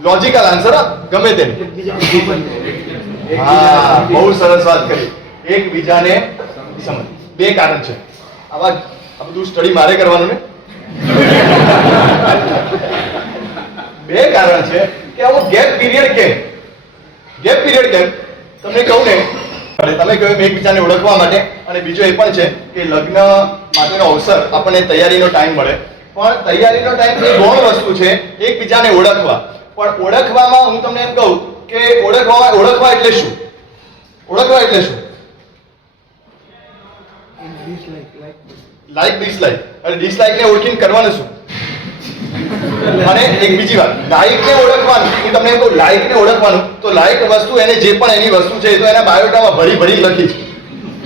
Logical answer ગમે તે. હા, બહુ સરસ વાત કરી. એકબીજાને સમજ. બે કારણ છે. આ બધું સ્ટડી મારે કરવાનું ને. બે કારણ છે કે આવો ગેપ પીરિયડ કેમ? તમને કહું ને, તમે કહ્યું એકબીજાને ઓળખવા માટે, અને બીજો એ પણ છે કે લગ્ન માટેનો અવસર, આપણને તૈયારીનો ટાઈમ મળે. પણ તૈયારીનો ટાઈમ એ ગૌણ વસ્તુ છે, એકબીજાને ઓળખવા. પણ ઓળખવામાં હું તમને એમ કહું કે ઓળખવા એટલે શું? Like dislike. અને ડિસલાઈક ને ઓળખીને કરવાનું શું? અને એક બીજી વાત, લાઈક ને ઓળખવાનું. હું તમને એમ કહું, લાઈક ને ઓળખવાનું તો લાઈક વસ્તુ, એને જે પણ એની વસ્તુ છે એ તો એના બાયોડામાં ભરી લખી છે.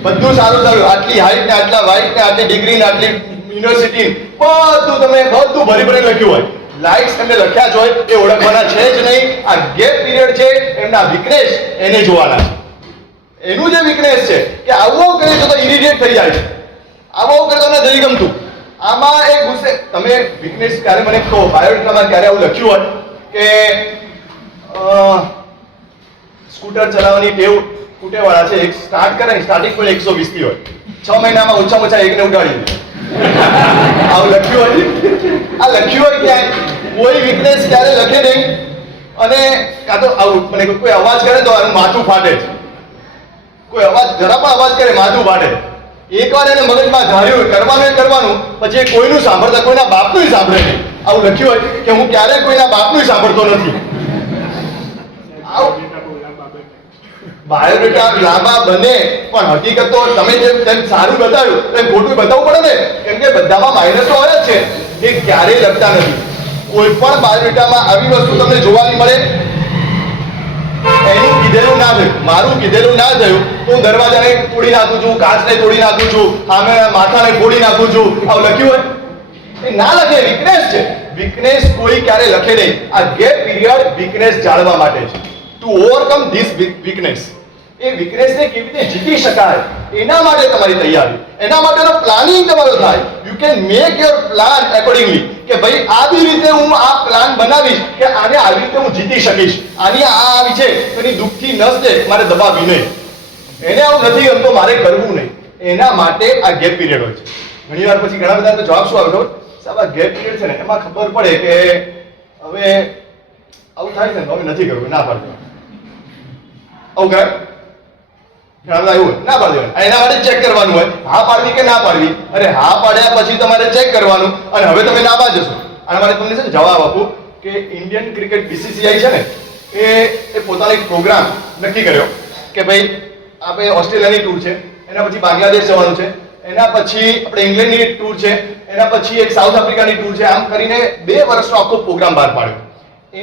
બધું સારું, આટલી હાઈટ ને આટલા વાઇટ ને આટલી ડિગ્રી ને આટલી યુનિવર્સિટી, બધું ભરી લખ્યું હોય. લાઇક્સ એમને લખ્યા જ હોય, એ ઓળખવાના છે જ નહીં. આ ગેપ પીરિયડ છે, એમના વીકનેસ એને જોવાના છે. એનું જે વીકનેસ છે કે આવું કરે તો ઇરિટેટ થઈ જાય છે, આવું કરે તો નથી ગમતું. આમાં એક ગુસ્સે. તમે વીકનેસ ક્યારે મને કહો, બાયોડેટામાં ક્યારે આવું લખ્યું હોય કે સ્કૂટર ચલાવવાની ટેવવાળા છે, એક સ્ટાર્ટ કરે ને સ્ટાર્ટિંગ પણ 120 થી હોય, 6 મહિનામાં ઓછામાં ઓછા એકને ઉડાડી દે. આવું લખ્યું હોય? આ લખ્યું હોય ક્યાંય? કોઈ વીકનેસ ક્યારે લખે નહીં. અને કાં તો આવું મને કોઈ અવાજ કરે તો માથું ફાટે છે. કોઈ જરા પણ અવાજ કરે માથું ફાટે. એકવાર એને મગજમાં ધાર્યું કરવાનું, પછી કોઈનું સાંભળતા, કોઈના બાપનું સાંભળે નહીં. આવું લખ્યું હોય કે હું ક્યારેય કોઈના બાપનું સાંભળતો નથી. બાયોડેટા લાંબા બને, પણ હકીકત તો તમે જેમ સારું બતાવ્યું એમ ખોટું બતાવવું પડે ને. કેમ કે બધામાં માઇનસ હોય જ છે, એ ક્યારેય લખતા નથી. કોઈ પણ બાયોડેટામાં આવી વસ્તુ તમને જોવાની મળે, એનું કીધેલું ના થયું, મારું કીધેલું ના થયું તો હું દરવાજાને તોડી નાખું છું, કાચને તોડી નાખું છું, સામે માથાને ફોડી નાખું છું. આવું લખ્યું હોય? એ ના લખે. વીકનેસ છે. વીકનેસ કોઈ ક્યારે લખે નહીં. આ ગેપ પીરિયડ વીકનેસ જાળવવા માટે છે. To overcome this weakness. એ વીકનેસને કેવી રીતે જીતી શકાય, એના માટે તમારી તૈયારી, એના માટેનો પ્લાનિંગ તમારો થાય. You can make your plan accordingly કે ભાઈ આવી રીતે હું આ પ્લાન બનાવીશ કે આને આવી રીતે હું જીતી શકીશ. આની આ આવી છે એની દુઃખથી નસ છે, મારે દબાવી નહીં. એને આવું નથી ગમતો, મારે કરવું નહીં. એના માટે આ ગેપ પીરિયડ હોય છે. ઘણી વાર પછી ઘણા બધા જવાબ શું આવે ખબર? સાહેબ, આ ગેપ પીરિયડ છે ને, એમાં ખબર પડે કે હવે આવું થાય છે ને, હવે નથી કરવું, ના પાડજો. આવું કરે ઘણા બધા એવું ના પાડી દેવાનું. એના માટે ચેક કરવાનું હોય, હા પાડવી કે ના પાડવી. અરે હા પાડ્યા પછી તમારે ચેક કરવાનું, અને હવે તમે ના પાડજો. આના માટે તમને છે ને જવાબ આપું કે ઇન્ડિયન ક્રિકેટ બીસીસીઆઈ છે ને, એ પોતાનો એક પ્રોગ્રામ નક્કી કર્યો કે ભાઈ આપણે ઓસ્ટ્રેલિયાની ટૂર છે, એના પછી બાંગ્લાદેશ જવાનું છે, એના પછી આપણે ઇંગ્લેન્ડની ટૂર છે, એના પછી એક સાઉથ આફ્રિકાની ટૂર છે. આમ કરીને 2 વર્ષનો આખો પ્રોગ્રામ બહાર પાડ્યો.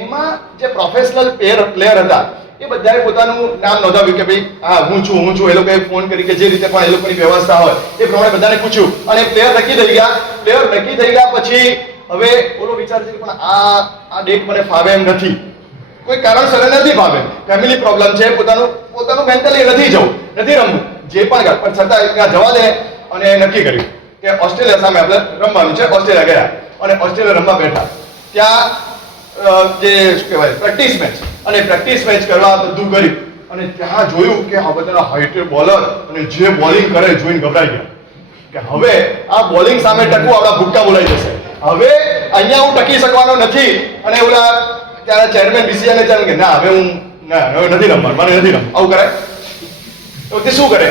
એમાં જે પ્રોફેશનલ પ્લેયર હતા એ બધાએ પોતાનું નામ નોંધાવ્યું કે ભાઈ હા હું છું. એ લોકોએ ફોન કરી કે જે રીતે પણ એ લોકોની વ્યવસ્થા હોય એ પ્રમાણે બધાને પૂછ્યું, અને પ્લેયર નક્કી થઈ ગયા. પછી હવે ઓલો વિચાર છે કે પણ આ ડેટ મને ફાવે એમ નથી, કોઈ કારણસર નથી ફાવે, ફેમિલી પ્રોબ્લેમ છે, પોતાનું મેન્ટલી નથી જવું, નથી રમવું, જે પણ છતાં ત્યાં જવા દે. અને નક્કી કર્યું કે ઓસ્ટ્રેલિયા સામે આપણે રમવાનું છે. ઓસ્ટ્રેલિયા ગયા અને ઓસ્ટ્રેલિયા રમવા બેઠા. ત્યાં જે શું કહેવાય પ્રેક્ટિસ મેચ કરવા બધું કર્યું, અને ત્યાં જોયું કે આ બધા હાઈટેડ બોલર અને જે બોલિંગ કરે જોઈને ગભરાઈ ગયા કે હવે આ બોલિંગ સામે ટકવું આપણા ભૂક્કા બોલાઈ જશે. હવે અહીંયા હું ટકી શકવાનો નથી. અને ઓલા ત્યારે ચેરમેન બીસીસીઆઈને ચાલે કે ના હવે નથી રમવાનું, મને નથી રમવું. આવું કરાય તો તે શું કરે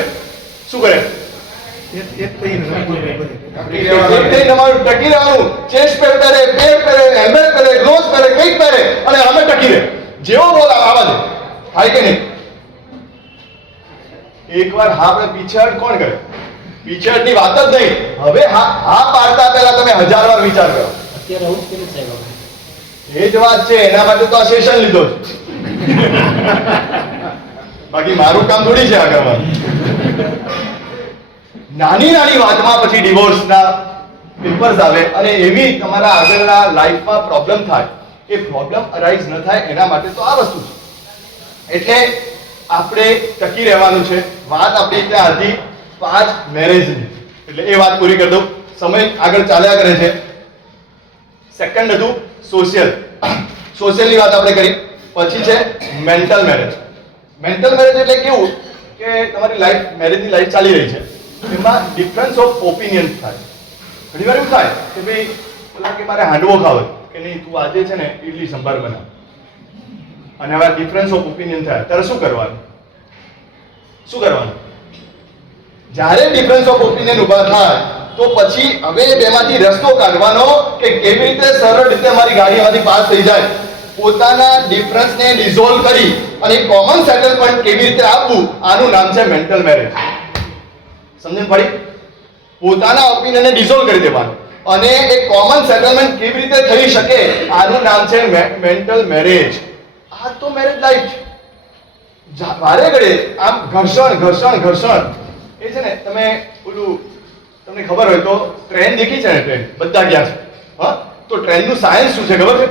ટકી રહેવાનું. ચેસ્ટ પહેરે, પેડ પહેરે, હેલ્મેટ પહેરે, ગ્લોવ્સ પહેરે, કંઈક પહેરે અને અમે ટકી રહે. જેવો બોલ આવા દે, થાય કે નહીં? એકવાર હા આપણે પીછેહટ કોણ કરે? પીછેહટની વાત જ નહીં. હવે હા પાડતા પહેલા તમે 1000 વાર વિચાર કરો. અત્યારે આવું કેમ સાહેબ? એ જ વાત છે, એના માટે તો આ સેશન લીધો છે. બાકી મારું કામ થોડી છે આ કરવાનું. નાની નાની વાતમાં પછી ડિવોર્સના પેપર્સ આવે અને એવી તમારા આગળના લાઈફમાં પ્રોબ્લેમ થાય. એ પ્રોબ્લેમ અરાઇઝ ન થાય એના માટે તો આ વસ્તુ છે. એટલે આપણે ટકી રહેવાનું છે. વાત આપણી ત્યાં હતી 5 મેરેજની, એટલે એ વાત પૂરી કરી દઉં. સમય આગળ ચાલ્યા કરે છે. સેકન્ડ હતું સોશિયલ. સોશિયલની વાત આપણે કરી. પછી છે મેન્ટલ મેરેજ. મેન્ટલ મેરેજ એટલે કેવું કે તમારી લાઈફ, મેરેજની લાઈફ ચાલી રહી છે, એમાં ડિફરન્સ ઓફ ઓપિનિયન થાય. ઘણી વાર એવું થાય કે ભાઈ બોલા કે મારે હાંડવો ખાવો કે નહીં, તું આજે છે ને ઇડલી સંભાર બનાવ, અને હવે ડિફરન્સ ઓફ ઓપિનિયન થાય ત્યારે શું કરવાનું? શું કરવાનું? જ્યારે ડિફરન્સ ઓફ ઓપિનિયન ઊભા થાય તો પછી હવે બેમાંથી રસ્તો કાઢવાનો કે કેવી રીતે સરળ રીતે મારી ગાડીમાંથી પાસ થઈ જાય. પોતાના ડિફરન્સને ડિઝોલ્વ કરી અને કોમન સેટલમેન્ટ કેવી રીતે આપવું, આનું નામ છે મેન્ટલ મેરેજ. સમજણ પડી? પોતાના ઓપિનિયનને ડિઝોલ્વ કરી દેવાનું અને એક કોમન સેટલમેન્ટ કેવી રીતે થઈ શકે, આનું નામ છે મેન્ટલ મેરેજ. આ તો મેરેજ લાઈફ છે. વારે ઘડે આમ ઘર્ષણ ઘર્ષણ ઘર્ષણ. એ છે ને, તમે ઓલું તમને ખબર હોય તો ટ્રેન દેખી છે ને, ટ્રેન બધા ગયા છે, હા? તો ટ્રેનનું સાયન્સ શું છે ખબર છે?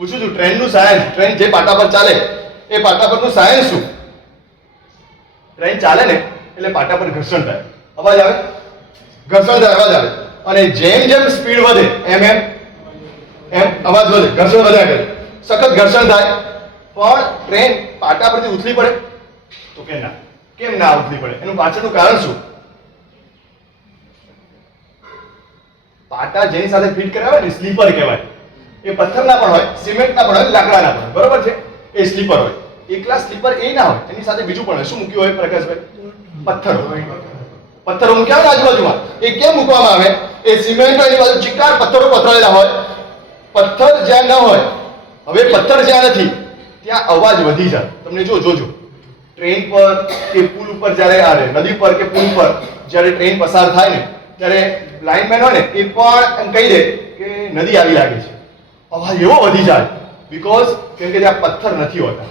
પૂછું છું, ટ્રેનનું સાયન્સ. ટ્રેન જે પાટા પર ચાલે એ પાટા પરનું સાયન્સ શું? ટ્રેન ચાલે ને એટલે પાટા પર ઘર્ષણ થાય, અવાજ આવે, ઘર્ષણ થાય, અવાજ આવે. અને જેમ જેમ સ્પીડ વધે એમ એમ એમ અવાજ વધે, ઘર્ષણ વધ્યા કરે, સખત ઘર્ષણ થાય. પણ ટ્રેન પાટા પરથી ઉથલી પડે તો કે ના. કેમ ના ઉથલી પડે? એનું પાછળનું કારણ શું? પાટા જેની સાથે ફિટ કરાવે ને સ્લીપર કહેવાય. એ પથ્થરના પણ હોય, સિમેન્ટના પણ હોય, લાકડાના પણ હોય, બરોબર છે? એ સ્લીપર હોય. એકલા સ્લીપર એ ના હોય, એની સાથે બીજું પણ હોય. શું મૂક્યું હોય પ્રકાશભાઈ? પથ્થર. પથ્થરો મૂક્યા હોય આજુબાજુમાં. એ કેમ મૂકવામાં આવે? એ સિમેન્ટ હોય, એની બાજુ ચિક્કાર પથ્થરો પથરાયેલા હોય. પથ્થર જ્યાં ન હોય, હવે પથ્થર જ્યાં નથી ત્યાં અવાજ વધી જાય. તમને જોજો ટ્રેન પર કે પુલ ઉપર જ્યારે આવે, નદી પર કે પુલ પર જ્યારે ટ્રેન પસાર થાય ને ત્યારે લાઇનમેન હોય ને એ પણ એમ કહી દે કે નદી આવી લાગે છે. અવાજ એવો વધી જાય બીકોઝ કેમ કે ત્યાં પથ્થર નથી હોતા.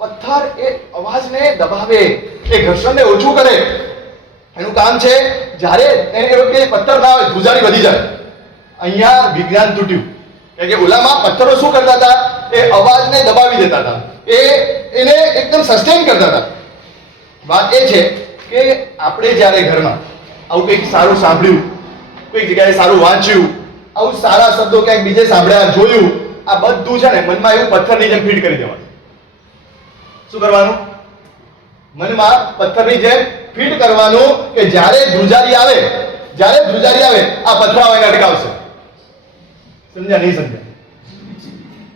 પથ્થર એ અવાજને દબાવે, એ ઘર્ષણને ઓછું કરે. એનું કામ છે. જ્યારે એ વખતે પથ્થર ના હોય, ધ્રુજારી વધી જાય. અહીંયા વિજ્ઞાન તૂટ્યું. કારણ કે ઓલામાં પથ્થરો શું કરતા હતા? એ અવાજને દબાવી દેતા હતા, એને એકદમ સસ્ટેન કરતા હતા. વાત એ છે કે આપણે જ્યારે ઘરમાં આવું કંઈક સારું સાંભળ્યું, કોઈક જગ્યાએ સારું વાંચ્યું, આવું સારા શબ્દો ક્યાંક બીજે સાંભળ્યા, જોયું, આ બધું છે ને મનમાં એવું પથ્થરની જેમ ફીટ કરી દેવાનું. શું કરવાનું? મનમાં પથ્થરની જેમ ફીટ કરવાનું કે જ્યારે ધ્રુજારી આવે આ પથરાઓ એને અટકાવશે. સમજ્યા? નહીં સમજ્યા?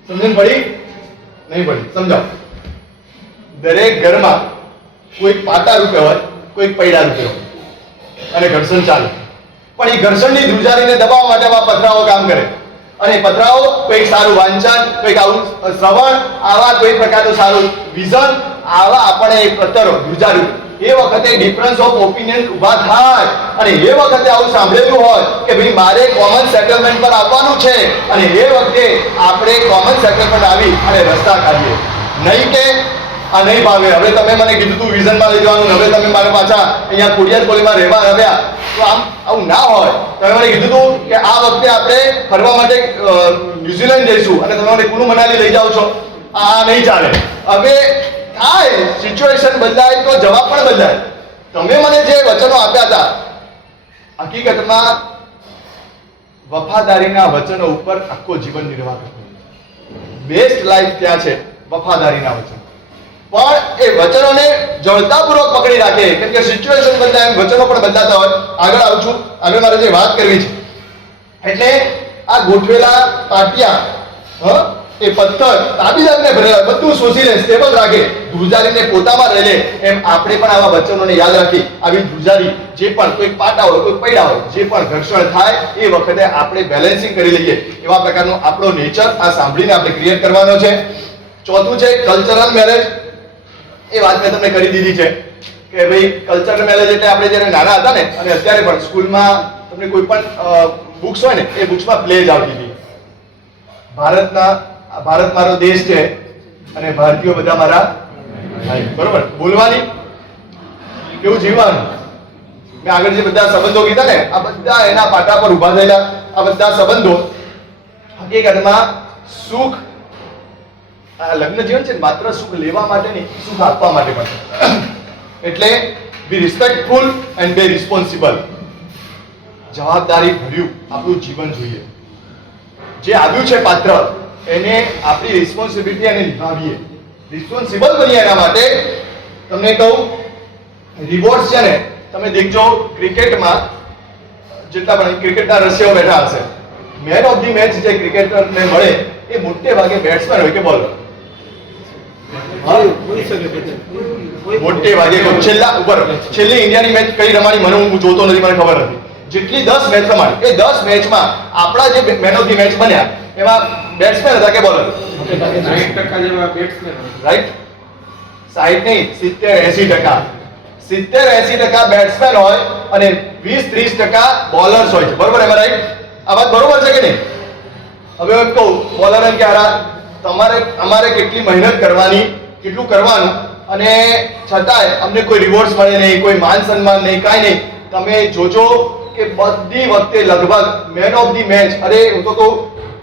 સમજણ પડી? નહીં પડી? સમજાવો. દરેક ઘરમાં કોઈક પાટા રૂપે હોય, કોઈક પૈડા રૂપે હોય અને ઘર્ષણ ચાલે. પણ એ ઘર્ષણની ધ્રુજારીને દબાવવા માટે આવા પથરાઓ કામ કરે. અને પથરાઓ કોઈક સારું વાંચન, કોઈક આવું શ્રવણ, આવા કોઈ પ્રકારનું સારું વિઝન, આવા આપણે પથ્થરો ધ્રુજારી એ વખતે ડિફરન્સ ઓફ ઓપિનિયન ઊભા થાય. અને એ વખતે આવું સાંભળેલું હોય કે ભાઈ મારે કોમન સેટલમેન્ટ પર આવવાનું છે, અને એ વખતે આપણે કોમન સેટલમેન્ટ આવી અને રસ્તા કાઢીએ. નહીં કે આ નહીં ભાવે, હવે તમે મને કીધું તું વિઝનમાં લઈ જવાનું, હવે તમે મારે પાછા અહીંયા ખોડિયાર કોલીમાં રહેવા આવ્યા, તો આવું ના હોય. તમે મને કીધું હતું કે આ વખતે આપણે ફરવા માટે ન્યુઝીલેન્ડ જઈશું અને તમે મને કુલુ મનાલી લઈ જાઓ છો, આ નહીં ચાલે. હવે થાય, સિચ્યુએશન બદલાય તો જવાબ પણ બદલાય. તમે મને જે વચનો આપ્યા હતા, હકીકતમાં વફાદારીના વચનો ઉપર આખો જીવન નિર્વાહ કરવો. બેસ્ટ લાઈફ ત્યાં છે વફાદારીના વચનો. પણ એ વચનોને જળતાપૂર્વક પકડી રાખે, કેમ કે સિચ્યુએશન બદલાય, વચનો પણ બદલાતા હોય. આગળ આવું છું. હવે મારે જે વાત કરવી છે, એટલે આ ગોઠવેલા પાટિયા, એ પથ્થર તાબીદારને ભરેલા, બધું શોષી લે, સ્ટેબલ રાખે, ધ્રુજારીને પોતામાં રહે લે. એમ આપણે પણ આવા વચનોને યાદ રાખી આવી ધ્રુજારી, જે પણ કોઈ પાટા હોય, કોઈ પૈડા હોય, જે પણ ઘર્ષણ થાય એ વખતે આપણે બેલેન્સિંગ કરી લઈએ. એવા પ્રકારનો આપણો નેચર આ સાંભળીને આપણે ક્રિએટ કરવાનો છે. ચોથું છે કલ્ચરલ મેરેજ. એ વાત મેં તમને કરી દીધી છે કે ભાઈ કલ્ચરલ મેરેજ એટલે આપણે જ્યારે નાના હતા ને, અને અત્યારે પણ સ્કૂલમાં તમને કોઈ પણ બુક્સ હોય ને એ બુક્સમાં પ્લેજ આવતી હતી. ભારત મારો દેશ છે અને ભારતીયો બધા મારા ભાઈ. બરોબર? બોલવાની, કેવું જીવવાનું. મેં આગળ જે બધા સંબંધો કીધા ને, આ બધા એના પાટા પર ઉભા થયેલા આ બધા સંબંધો હકીકતમાં સુખ, આ લગ્ન જીવન છે માત્ર સુખ લેવા માટે નહીં, સુખ આપવા માટે પણ. એટલે બી રિસ્પેક્ટફુલ એન્ડ બી રિસ્પોન્સિબલ. જવાબદારી ભર્યું આપણું જીવન જોઈએ. જે આવ્યું છે પાત્ર એને આપણી રિસ્પોન્સિબિલિટી એને નિભાવીએ, રિસ્પોન્સિબલ બનીએ. એના માટે તમને કહું, રિવોર્ડ્સ છે ને, તમે દેખજો ક્રિકેટમાં જેટલા પણ ક્રિકેટના રસિયાઓ બેઠા હશે, મેન ઓફ ધી મેચ જે ક્રિકેટરને મળે એ મોટે ભાગે બેટ્સમેન હોય કે બોલર? મોટે ભાગે છેલ્લી ઇન્ડિયાની મેચ કઈ રમાણી મને હું જોતો નથી, મને ખબર નથી. જેટલી 10 મેચ રમાણી, એ 10 મેચમાં આપણા જે મેન ઓફ ધી મેચ બન્યા એમાં બેટ્સમેન હતા કે બોલર? 60% જેવા બેટ્સમેન. રાઈટ? 60 નહીં, 70-80%. 70-80% બેટ્સમેન હોય અને 20-30% બોલર્સ હોય છે. બરોબર? એમાં રાઈટ? આ વાત બરોબર છે કે નહીં? હવે એમ કહું, બોલર એમ કે અમારે કેટલી મહેનત કરવાની, કેટલું કરવાનું, અને છતાંય અમને કોઈ રિવોર્ડ્સ મળે નહીં, કોઈ માન સન્માન નહીં, કાંઈ નહીં. તમે જોજો કે બધી વખતે લગભગ મેન ઓફ ધી મેચ, અરે હું તો કહું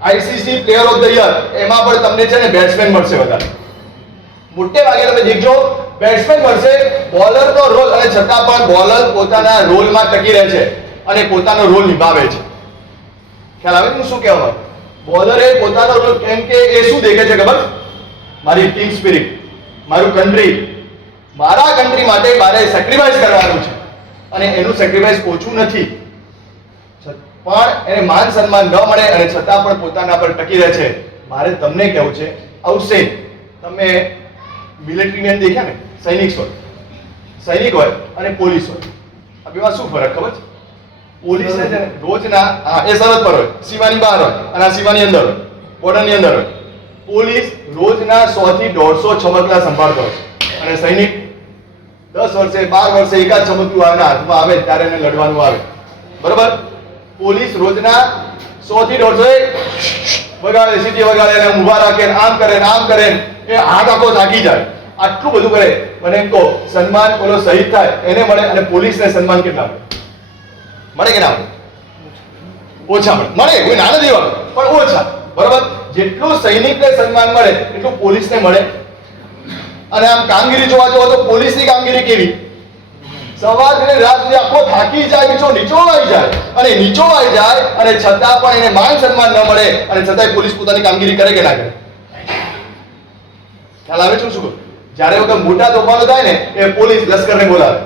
ICC player of the year, એમાં પણ તમને છે ને બેટ્સમેન મળશે વધારે. મોટે ભાગે તમે દેખજો બેટ્સમેન મળશે. બોલરનો રોલ, અને છતાં પણ બોલર પોતાના રોલમાં ટકી રહે છે અને પોતાનો રોલ નિભાવે છે. ખ્યાલ આવે હું શું કહેવા માંગુ? બોલરે પોતાનો રોલ, કેમ કે એ શું દેખે છે ખબર? મારી ટીમ સ્પિરિટ, મારું કન્ટ્રી, મારા કન્ટ્રી માટે મારે સેક્રિફાઈસ કરવાનું છે અને એનું સેક્રિફાઈસ ઓછું નથી, પણ એને માન સન્માન ન મળે અને છતાં પણ પોતાના પર ટકી રહે છે. મારે તમને કહેવું છે, અવશ્ય તમે મિલિટરીમેન દેખ્યા ને, સૈનિક હોય અને પોલીસ હોય, આ બેમાં શું ફરક ખબર છે? પોલીસ છે ને રોજના એ સરહદ પર હોય, સીમાની બહાર હોય અને આ સીમાની અંદર હોય, બોર્ડરની અંદર હોય. પોલીસ રોજના 100 થી 150 છમકલા સંભાળતો હોય અને સૈનિક 10 વર્ષે 12 વર્ષે એકાદ છમકલું હાથમાં આવે ત્યારે એને લડવાનું આવે. બરોબર? પોલીસ રોજના 100 થી 150 વગાડે, સીટી વગાડે, એને ઊભા રાખે, આમ કરે ને આમ કરે, એ હાથ આખો થાકી જાય. આટલું બધું કરે. મને એમ કહો, સન્માન ઓલો શહીદ થાય એને મળે અને પોલીસને સન્માન કેટલા મળે કે ના મળે? ઓછા મળે. મળે, કોઈ ના નથી હોતું, પણ ઓછા. બરોબર? જેટલું સૈનિકને સન્માન મળે એટલું પોલીસને મળે. અને આમ કામગીરી જોવા જાવ તો પોલીસની કામગીરી કેવી? સવારથી રાત સુધી આખો થાકી જાય, નીચોવાઈ જાય, અને નીચોવાઈ જાય અને છતાં પણ એને માન સન્માન ન મળે અને છતાંય પોલીસ પોતાની કામગીરી કરે કે ના કરે? ખ્યાલ આવે છે શું કહું? જ્યારે વખત મોટા તોફાનો થાય ને એ પોલીસ લશ્કરને બોલાવે.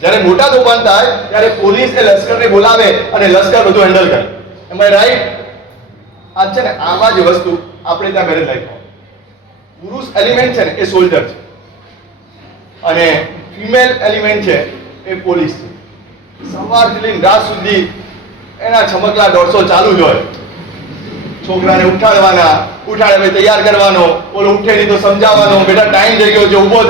જ્યારે મોટા તોફાન થાય ત્યારે પોલીસ એ લશ્કરને બોલાવે અને લશ્કર બધું હેન્ડલ કરે. એમ રાઈટ? આ છે ને, આમાં જ વસ્તુ આપણે ત્યાં મેરેજ લાઈફમાં પુરુષ એલિમેન્ટ છે ને એ સોલ્જર છે અને ફિમેલ એલિમેન્ટ છે એ પોલીસ છે. સવારથી લઈને રાત સુધી એના છમકલા 150 ચાલુ જ હોય. છોકરાને ઉઠાડે ભાઈ તૈયાર કરવાનો, ઓલો ઉઠે નહીં તો સમજાવવાનો, બેટા ટાઈમ થઈ ગયો છે, ઊભો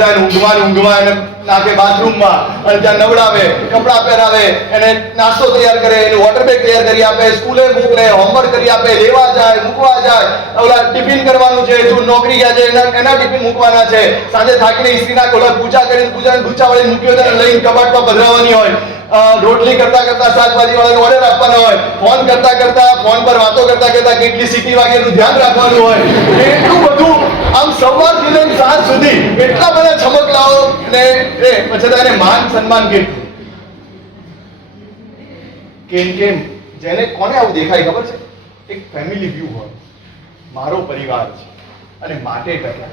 થાય, ઊંઘવા એને નાખે બાથરૂમમાં અને ત્યાં નવડાવે, કપડાં પહેરાવે, એને નાસ્તો તૈયાર કરે, એનું વોટર બેગ તૈયાર કરી આપે, સ્કૂલે મોકલે, હોમવર્ક કરી આપે, લેવા જાય, મૂકવા જાય, ઓલા ટિફિન કરવાનું છે, જો નોકરી ગયા છે એના ટિફિન મૂકવાના છે, સાંજે થાકીને ઇસ્ત્રી નાખે, ઓલા પૂજા કરીને પૂજાને ગુચ્છા વાળી મૂક્યો હોય લઈને કબાટમાં પધરાવવાની હોય, રોટલી કરતા શાકભાજી વાળાને ઓર્ડર આપવાનો હોય, ફોન પર વાતો કરતા કેટલી સીટી વાગે એનું ધ્યાન રાખવાનું હોય. એટલું બધું આમ સવારથી લઈને સાંજ સુધી એટલા બધા છમકલાઓ ને પછી એને માન સન્માન કેટલું. કેમ જેને કોને આવું દેખાય ખબર છે? એક ફેમિલી વ્યૂ હોય, મારો પરિવાર છે અને માટે ટકે.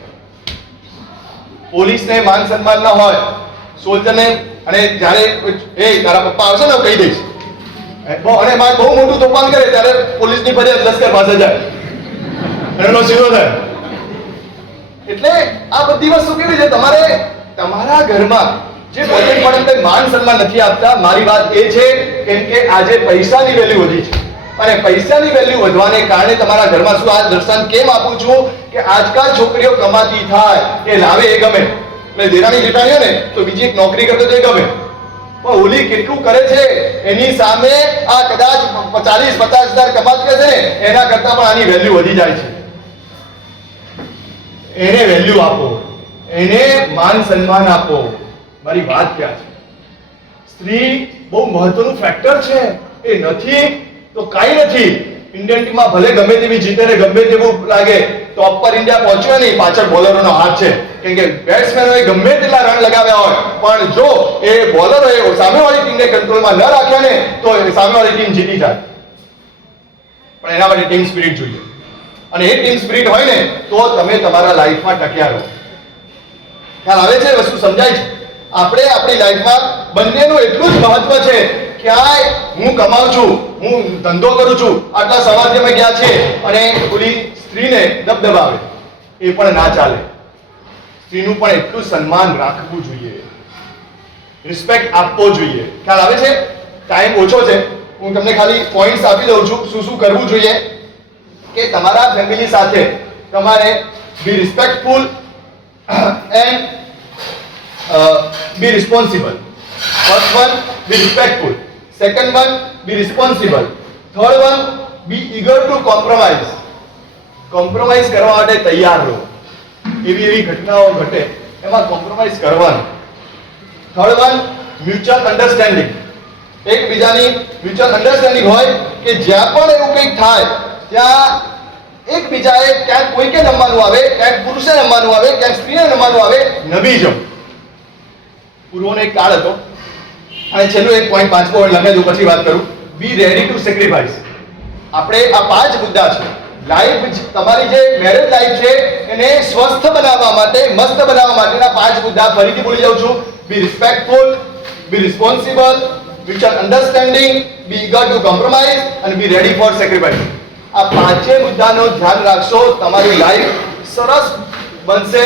પોલીસને માન સન્માન ન હોય, સોલ્જરને, અને જ્યારે તારા પપ્પા આવશે ને કહી દઈશ, અને બહુ મોટું તોફાન કરે ત્યારે પોલીસની ફરિયાદ લશ્કર પાસે જાય, એનો સીધો થાય. એટલે આ બધી વસ્તુ કેવી છે? તમારે તમારા ઘરમાં જે પોતે પણ માન સન્માન નથી આપતા. મારી વાત એ છે કેમ કે આજે પૈસાની વેલ્યુ વધી છે અને પૈસાની વેલ્યુ વધવાને કારણે તમારા ઘરમાં શું આ દર્શાન કેમ આપું છું કે આજકાલ છોકરીઓ કમાતી થાય, એ લાવે એ ગમે, એટલે દેરાણી જેઠાણીઓ ને તો બીજી એક નોકરી કરતો તો એ ગમે, પણ ઓલી કેટલું કરે છે એની સામે આ કદાચ 40-50 હજાર કમાતી હશે ને એના કરતા પણ આની વેલ્યુ વધી જાય છે. એને વેલ્યુ આપો, એને માન સન્માન આપો. મારી વાત ક્યાં છે? સ્ત્રી બહુ મહત્વનું ફેક્ટર છે. એ નથી તો કાંઈ નથી. ઇન્ડિયન ટીમમાં ભલે ગમે તેવી જીતે ને ગમે તેવું લાગે, ટોપ પર ઇન્ડિયા પહોંચ્યો નહીં, પાછળ બોલરોનો હાથ છે. કેમ કે બેટ્સમેનોએ ગમે તેટલા રન લગાવ્યા હોય, પણ જો એ બોલરોએ સામેવાળી ટીમને કંટ્રોલમાં ન રાખ્યા ને તો સામેવાળી ટીમ જીતી જાય. પણ એના માટે ટીમ સ્પિરિટ જોઈએ, અને એ ટીમ સ્પિરિટ હોય ને તો તમે તમારા લાઈફમાં ટક્યા રહો. ખ્યાલ આવે છે? વસ્તુ સમજાય છે? આપણે આપણી લાઈફમાં બંનેનું એટલું જ મહત્વ છે. ક્યાંય હું કમાઉં છું, હું ધંધો કરું છું, આટલા સવારથી અમે ગયા છે અને ઓલી સ્ત્રીને દબદબાવે, એ પણ ના ચાલે. સ્ત્રીનું પણ એટલું સન્માન રાખવું જોઈએ, રિસ્પેક્ટ આપવો જોઈએ. ખ્યાલ આવે છે? ટાઈમ ઓછો છે, હું તમને ખાલી પોઈન્ટ્સ આપી દઉં છું શું શું કરવું જોઈએ કે તમારા ફેમિલી સાથે તમારે be respectful and be responsible. First one, be respectful. Second one, be responsible. Third one, be eager to compromise. Compromise કરવા માટે તૈયાર રહો. એવી ઘટનાઓ ઘટે એમાં કોમ્પ્રોમાઇઝ કરવાનું. Third one, mutual understanding. એકબીજાની મ્યુચ્યુઅલ અન્ડરસ્ટેન્ડિંગ હોય કે જ્યાં પણ એવું કંઈક થાય ત્યાં એકબીજાએ ક્યાંક કોઈકે નમવાનું આવે, ક્યાંક પુરુષે નમવાનું આવે, ક્યાંક સ્ત્રીએ નમવાનું આવે, નમી જાવ. પૂર્વનો એક કાળ હતો. અને છેલ્લો એક પોઈન્ટ 5મો લખે દઉં પછી વાત કરું. બી રેડી ટુ સેક્રિફાઈસ. આપણે આ 5 મુદ્દા છે. લાઈફ તમારી જે મેરેજ લાઈફ છે એને સ્વસ્થ બનાવવા માટે, મસ્ત બનાવવા માટેના 5 મુદ્દા ફરીથી બોલી જાઉં છું. Be respectful, be responsible, mutual understanding, be eager to compromise અને બી રેડી ફોર સેક્રિફાઈસ. આ 5 મુદ્દાનો ધ્યાન રાખશો, તમારી લાઈફ સરસ બનશે,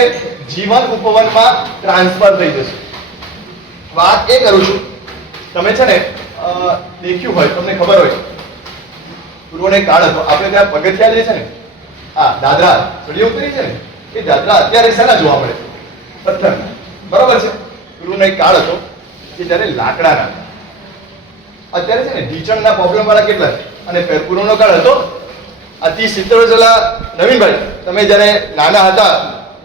જીવન ઉપવનમાં ટ્રાન્સફર થઈ જશે. વાત એ કરું છું, તમે છે ને દેખ્યું હોય, તમને ખબર હોય, પૂર્વનો એક કાળ હતો. આપણે ત્યાં પગથિયા જે છે ને, દાદરા ચડીઓ ઉતરી છે ને, એ દાદરા અત્યારે શેના જોવા મળે? પથ્થર. બરોબર છે? પૂર્વનો એક કાળ હતો કે જ્યારે લાકડાના, અત્યારે છે ને ઢીચણના પ્રોબ્લેમ વાળા કેટલા છે. અને પૂર્વનો કાળ હતો આ 30-70 વર્ષ પહેલા. નવીનભાઈ, તમે જ્યારે નાના હતા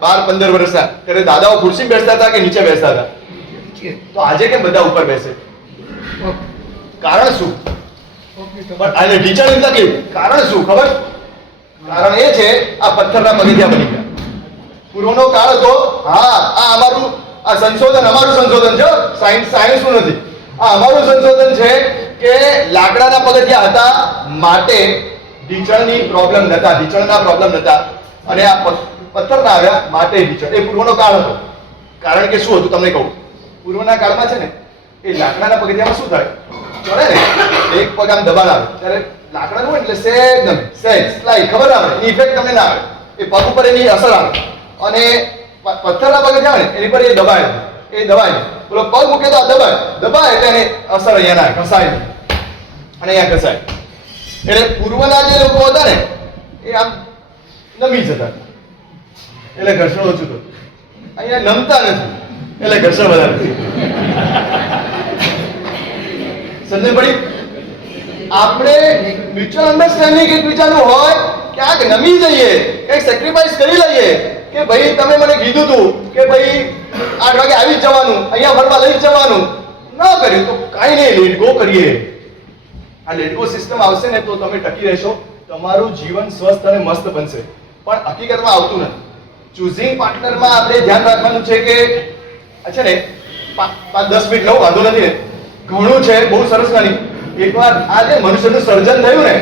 12-15 વર્ષના, ત્યારે દાદાઓ ખુરશી બેસતા હતા કે નીચે બેસતા હતા? તો આજે કેમ બધા ઉપર બેસે? કારણ શું? પણ આને ઢીચણ એમ કેવું કારણ શું ખબર? કારણ એ છે આ પથ્થરના પગથિયા બની ગયા. પૂર્વનો કાળ હતો. હા, આ અમારું આ સંશોધન, અમારું સંશોધન છે, સાયન્સનું નથી. આ અમારું સંશોધન છે કે લાકડાના પગથિયા હતા માટે ઢીચણની પ્રોબ્લેમ નતા, ઢીચણના પ્રોબ્લેમ નતા, અને આ પથ્થરના આવ્યા માટે ઢીચણ. એ પૂર્વનો કાળ હતો. કારણ કે શું હતું તમને કહું. પૂર્વના કાળમાં છે ને એ લાકડાના પગથિયામાં શું થાય, ચડે ને એક પગ આમ દબાણ આવે ત્યારે લાકડાનું હોય એટલે સહેજ નમે, સહેજ સ્લાઇડ, ખબર ના આવે, એની ઇફેક્ટ તમને ના આવે, એ પગ ઉપર એની અસર આવે. અને પથ્થરના પગથિયા આવે ને એની પર એ દબાય, એ દબાય, પેલો પગ મૂકે તો આ દબાય એટલે એની અસર અહીંયા ના ઘસાય અને અહીંયા ઘસાય. એટલે પૂર્વના જે લોકો હતા ને એ આમ નમી જતા, એટલે ઘર્ષણ ઓછું થતું. અહીંયા નમતા નથી એટલે ઘર્ષણ વધારે. સમજણ પડી? આપણે મ્યુચ્યુઅલ અન્ડરસ્ટેન્ડિંગ એકબીજાનું હોય, ક્યાંક નમી જઈએ, કંઈક સેક્રિફાઈસ કરી લઈએ કે ભાઈ તમે મને કીધું હતું કે ભાઈ 8 વાગે આવી જ જવાનું, અહીંયા ફરવા લઈ જ જવાનું, ન કર્યું તો કાંઈ નહીં, લેટ ગો કરીએ. આ લેટ ગો સિસ્ટમ આવશે ને તો તમે ટકી રહેશો, તમારું જીવન સ્વસ્થ અને મસ્ત બનશે. પણ હકીકતમાં આવતું નથી. ચૂઝિંગ પાર્ટનરમાં આપણે ધ્યાન રાખવાનું છે કે અચ્છા ને 5-10 મિનિટ લઉં, વાંધો નથી ને, ઘણું છે, બહુ સરસ નહીં. એકવાર આ જે મનુષ્યનું સર્જન થયું ને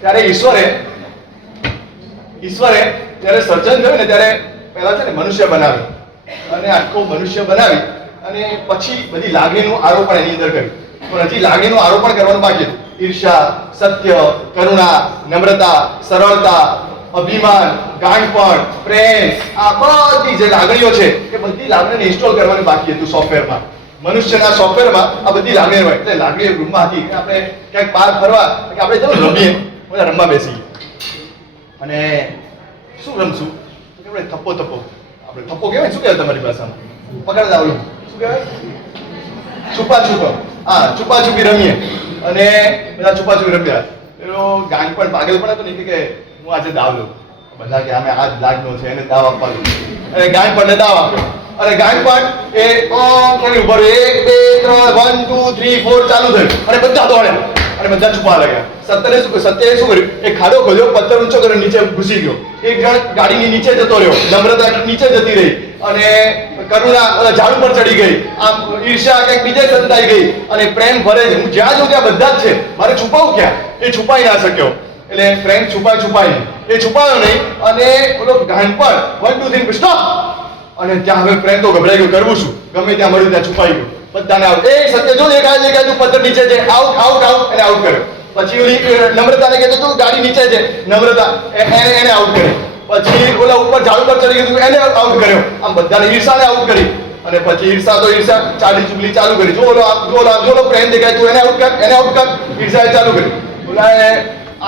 ત્યારે ઈશ્વરે જ્યારે સર્જન થયું ને ત્યારે પહેલા છે ને મનુષ્ય બનાવ્યું, અને આખો મનુષ્ય બનાવી અને પછી બધી લાગણીનું આરોપણ એની અંદર કર્યું. પણ હજી લાગણીનું આરોપણ કરવાનું બાકી હતું. ઈર્ષા, સત્ય, કરુણા, નમ્રતા, સરળતા, અભિમાન, ગાંડપણ, પ્રેમ, આ બધી જે લાગણીઓ છે એ બધી લાગણીને ઇન્સ્ટોલ કરવાની બાકી હતું સોફ્ટવેરમાં. મનુષ્યના સોફ્ટવેરમાં આ બધી લાગણીઓ હોય. એટલે લાગણીઓ રૂમમાં હતી કે આપણે ક્યાંક બહાર ફરવા કે આપણે ચાલો રમીએ, બધા રમવા બેસી અને શું રમશું? આપણે થપ્પો આપણે થપ્પો કહેવાય, શું કહેવાય તમારી ભાષામાં? પકડ દાવડું, શું કહેવાય? છુપા છુપા. હા છુપાછુપી રમીએ અને બધા છુપાછુપી રમ્યા. પેલો ગાંગ પણ પાગલ પણ હતો ને કે હું આજે દાવ લઉં. બધા કે અમે આજ લાગનો છે એને દાવ આપવા દઉં. અને ગાંગ પણ દાવ આપ્યો અને ગાંગ પણ એ કરી ઉપર 1 2 3 1 2 3 4 ચાલુ થયું અને બધા દોડ્યા અને બધા છુપા લાગ્યા. સત્યએ શું કર્યું? એક ખાડો ખોલ્યો, પથ્થર ઊંચો કર્યો, નીચે ઘૂસી ગયો. એક જણ ગાડીની નીચે જતો રહ્યો, નમ્રતા નીચે જતી રહી અને કરુણા ઝાડ ઉપર ચડી ગઈ. આમ ઈર્ષ્યા કંઈક બીજે સંતાઈ ગઈ અને પ્રેમ ભરે છે. હું જ્યાં જોઉં ત્યાં બધા જ છે, મારે છુપાવું ક્યાં? એ છુપાઈ ના શક્યો. એટલે પ્રેમ છુપાય એ છુપાયો નહીં અને ઓલો ગાંડ પર 1 2 3 સ્ટોપ અને ત્યાં હવે પ્રેમ તો ગભરાઈ ગયો, કરવું શું? ગમે ત્યાં મળ્યું ત્યાં છુપાઈ ગયો. બધાને આઉટ. એ સત્ય જો દેખાય તું પથ્થર નીચે છે, આઉટ આઉટ આઉટ એને આઉટ કર્યો. પછી ઓલી નમ્રતાને કહેતો તું ગાડી નીચે છે, નમ્રતા એને આઉટ કરી. પછી ઓલા ઉપર ઝાડ ઉપર ચડી ગયું એને આઉટ કર્યો. આમ બધાને ઈર્ષાને આઉટ કરી અને પછી ઈર્ષા ચાલી ચુગલી ચાલુ કરી. જો ઓલો પ્રેમ દેખાય તું એને આઉટ કર. ઈર્ષાએ ચાલુ કરી. ઓલાએ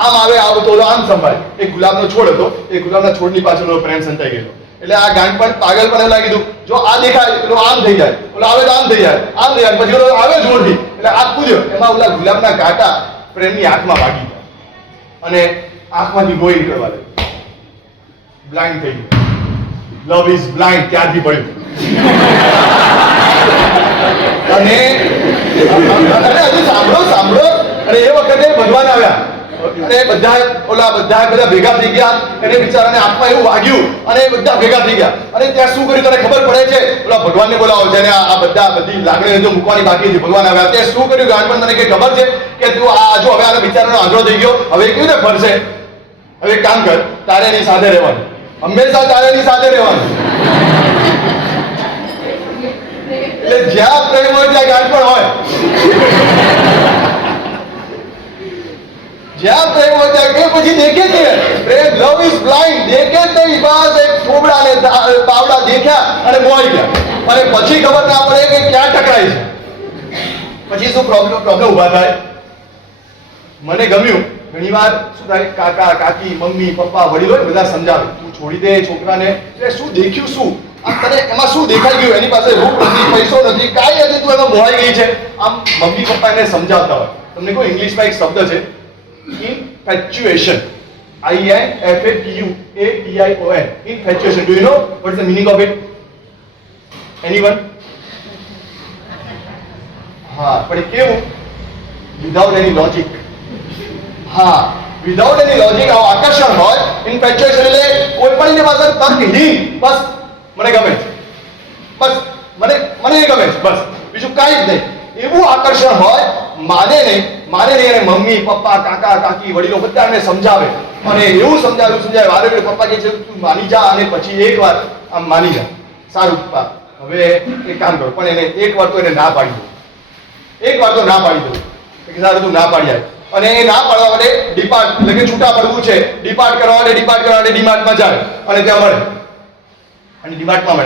આમ આવે આવું તો ઓલો આમ સંભાળે. એક ગુલાબનો છોડ હતો, એ ગુલાબના છોડની પાછળ ઓલો પ્રેમ સંતાઈ ગયેલો. એટલે આ ગાંડ પણ પાગલ પણ લાગી કીધું જો આ દેખાય પેલો આમ થઈ જાય, ઓલો આવે તો આમ થઈ જાય, પછી ઓલો આવે જોરથી એટલે આ કૂદ્યો. એમાં ઓલા ગુલાબના કાંટા પ્રેમની આંખમાં વાગી ગયા અને આંખમાંથી લોહી નીકળવા લાગ્યું. બ્લાઇન્ડ થઈ ગયું. લવ ઇઝ બ્લાઇન્ડ ત્યારથી પડ્યું. અને હજુ સાંભળો અને એ વખતે ભગવાન આવ્યા અને બધા ભેગા થઈ ગયા. એને બિચારાને આંખમાં એવું વાગ્યું અને બધા ભેગા થઈ ગયા અને ત્યાં શું કર્યું તને ખબર પડે છે? ઓલા ભગવાનને બોલાવો જેને આ બધી લાગણીઓ જો મૂકવાની બાકી હતી. ભગવાન આવ્યા. ત્યાં શું કર્યું ગાંડપણ તને કઈ ખબર છે કે તું આ જો હવે આના બિચારાનો આંધળો થઈ ગયો, હવે કેવી રીતે ફરશે? હવે એક કામ કર, તારે એની સાથે રહેવાનું, હંમેશા તારે એની સાથે રહેવાનું. એટલે જ્યાં પ્રેમ હોય ત્યાં ગાંડપણ હોય. જ્યાં પ્રેમ હોય ત્યાં એ પછી દેખે છે પ્રેમ. Love is blind. દેખે જ નહીં. બસ એક થોબડા ને બાવડા દેખ્યા અને મોઈ ગયા અને પછી ખબર ના પડે કે ક્યાં ટકરાય છે. પછી શું પ્રોબ્લેમ ઊભા થાય? મને ગમ્યું ઘણીવાર શું થાય, કાકા કાકી મમ્મી પપ્પા વડીલો બધા સમજાવે તું છોડી દે છોકરાને. એટલે શું દેખ્યું? શું તને એમાં શું દેખાઈ ગયું? એની પાસે રૂપ નથી, પૈસો નથી, કાંઈ નથી, તું એમાં મોહાઈ ગઈ છે. આમ મમ્મી પપ્પા એને સમજાવતા હોય. તમને કોઈ ઇંગ્લિશમાં એક શબ્દ છે infatuation. INFATUATION. Infatuation. Do you know what is the meaning of it? Anyone? હા, પણ એ કેવું? Without any logic. હા, without any logic આવું આકર્ષણ હોય. Infatuation એટલે કોઈ પણ એની પાસે તર્કહીન બસ મને ગમે છે, બસ મને એ ગમે છે, બસ બીજું કાંઈ જ નહીં. એવું આકર્ષણ હોય. માને નહીં અને મમ્મી પપ્પા કાકા કાકી વડીલો બધાને સમજાવે અને એવું સમજાવે વારે ઘડી પપ્પા કહે છે તું માની જા અને પછી એકવાર આમ માની જા. સારું પપ્પા હવે એક કામ કરો, પણ એને એકવાર તો એને ના પાડી દો. એકવાર તો ના પાડી દો કે સારું તું ના પાડી આવ. અને એ ના પાડવા માટે ડિપાર્ટ એટલે કે છૂટા પડવું છે. ડિપાર્ટ કરવા માટે ડીમાર્ટમાં જાય અને ત્યાં મળે અને ડીમાર્ટમાં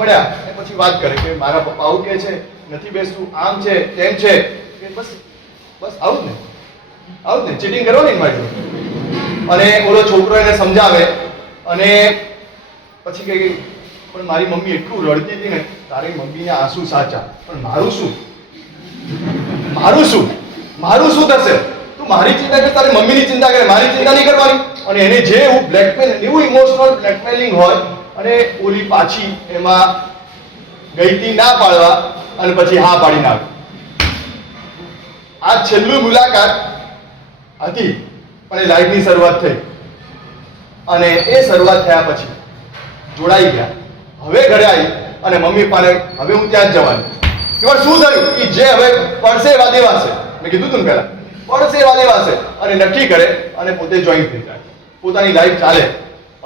મળ્યા અને પછી વાત કરે કે મારા પપ્પા આવું કહે છે, નથી બેસતું, આમ છે તેમ છે. બસ આવું જ ને ચીટિંગ કરવાની મારી. અને ઓલો છોકરો એને સમજાવે અને પછી કહે પણ મારી મમ્મી એટલું રડતી હતી ને, તારી મમ્મીના આંસુ સાચા, પણ મારું શું થશે? તું મારી ચિંતા કર, તારી મમ્મીની ચિંતા કરે, મારી ચિંતા નહીં કરવાની. અને એને જે એવું બ્લેકમેલ, એવું ઇમોશનલ બ્લેકમેલિંગ હોય અને ઓલી પાછી એમાં ગઈતી ના પાડવા અને પછી હા પાડી નાખ. આ છેલ્લું મુલાકાત હતી પણ એ લાઈફની શરૂઆત થઈ અને એ શરૂઆત થયા પછી જોડાઈ ગયા. હવે ઘરે આવી અને મમ્મી પપ્પાને હવે હું ત્યાં જ જવાનું. પણ શું થયું કે જે હવે પડશે એવા દેવાશે, મેં કીધું તું પહેલા પડશે એવા દેવાશે અને નક્કી કરે અને પોતે જોઈન થઈ જાય, પોતાની લાઈફ ચાલે.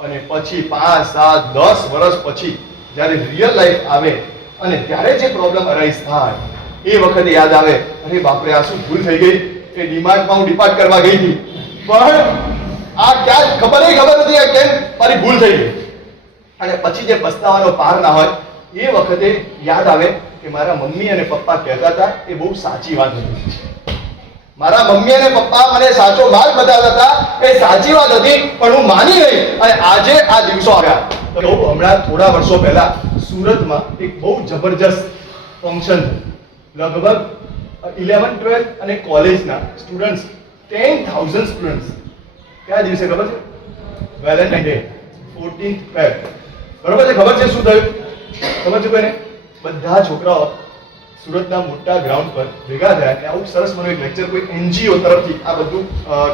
અને પછી 5 7 10 વર્ષ પછી જ્યારે રિયલ લાઈફ આવે અને ત્યારે જે પ્રોબ્લેમ અરાઈઝ થાય એ વખતે યાદ આવે, અરે બાપરે આ શું ભૂલ થઈ ગઈ. એ ડીમાર્ટમાં હું ડિપાર્ટ કરવા ગઈ હતી પણ આ ક્યાં ખબર નથી આ કેમ મારી ભૂલ થઈ ગઈ. અને પછી જે પસ્તાવાનો પાર ના હોય એ વખતે યાદ આવે કે મારા મમ્મી અને પપ્પા કહેતા હતા એ બહુ સાચી વાત હતી. મારા મમ્મી અને પપ્પા મને સાચો માર્ગ બતાવતા હતા એ સાચી વાત હતી પણ હું માની નહીં. અને આજે આ દિવસો આવ્યા. તો હમણાં થોડા વર્ષો પહેલા સુરતમાં એક બહુ જબરજસ્ત ફંક્શન થયું લગભગ 11, 12 અને કોલેજના સ્ટુડન્ટ્સ 10,000 સ્ટુડન્ટ્સ કયા દિવસે ખબર છે? Valentine day 14th Feb. બરોબર છે? ખબર છે શું થયું? ખબર છે કોઈને? બધા છોકરાઓ સુરતના મોટા ગ્રાઉન્ડ પર ભેગા થયા અને આવું સરસ મનો એક લેક્ચર કોઈ NGO તરફથી આ બધું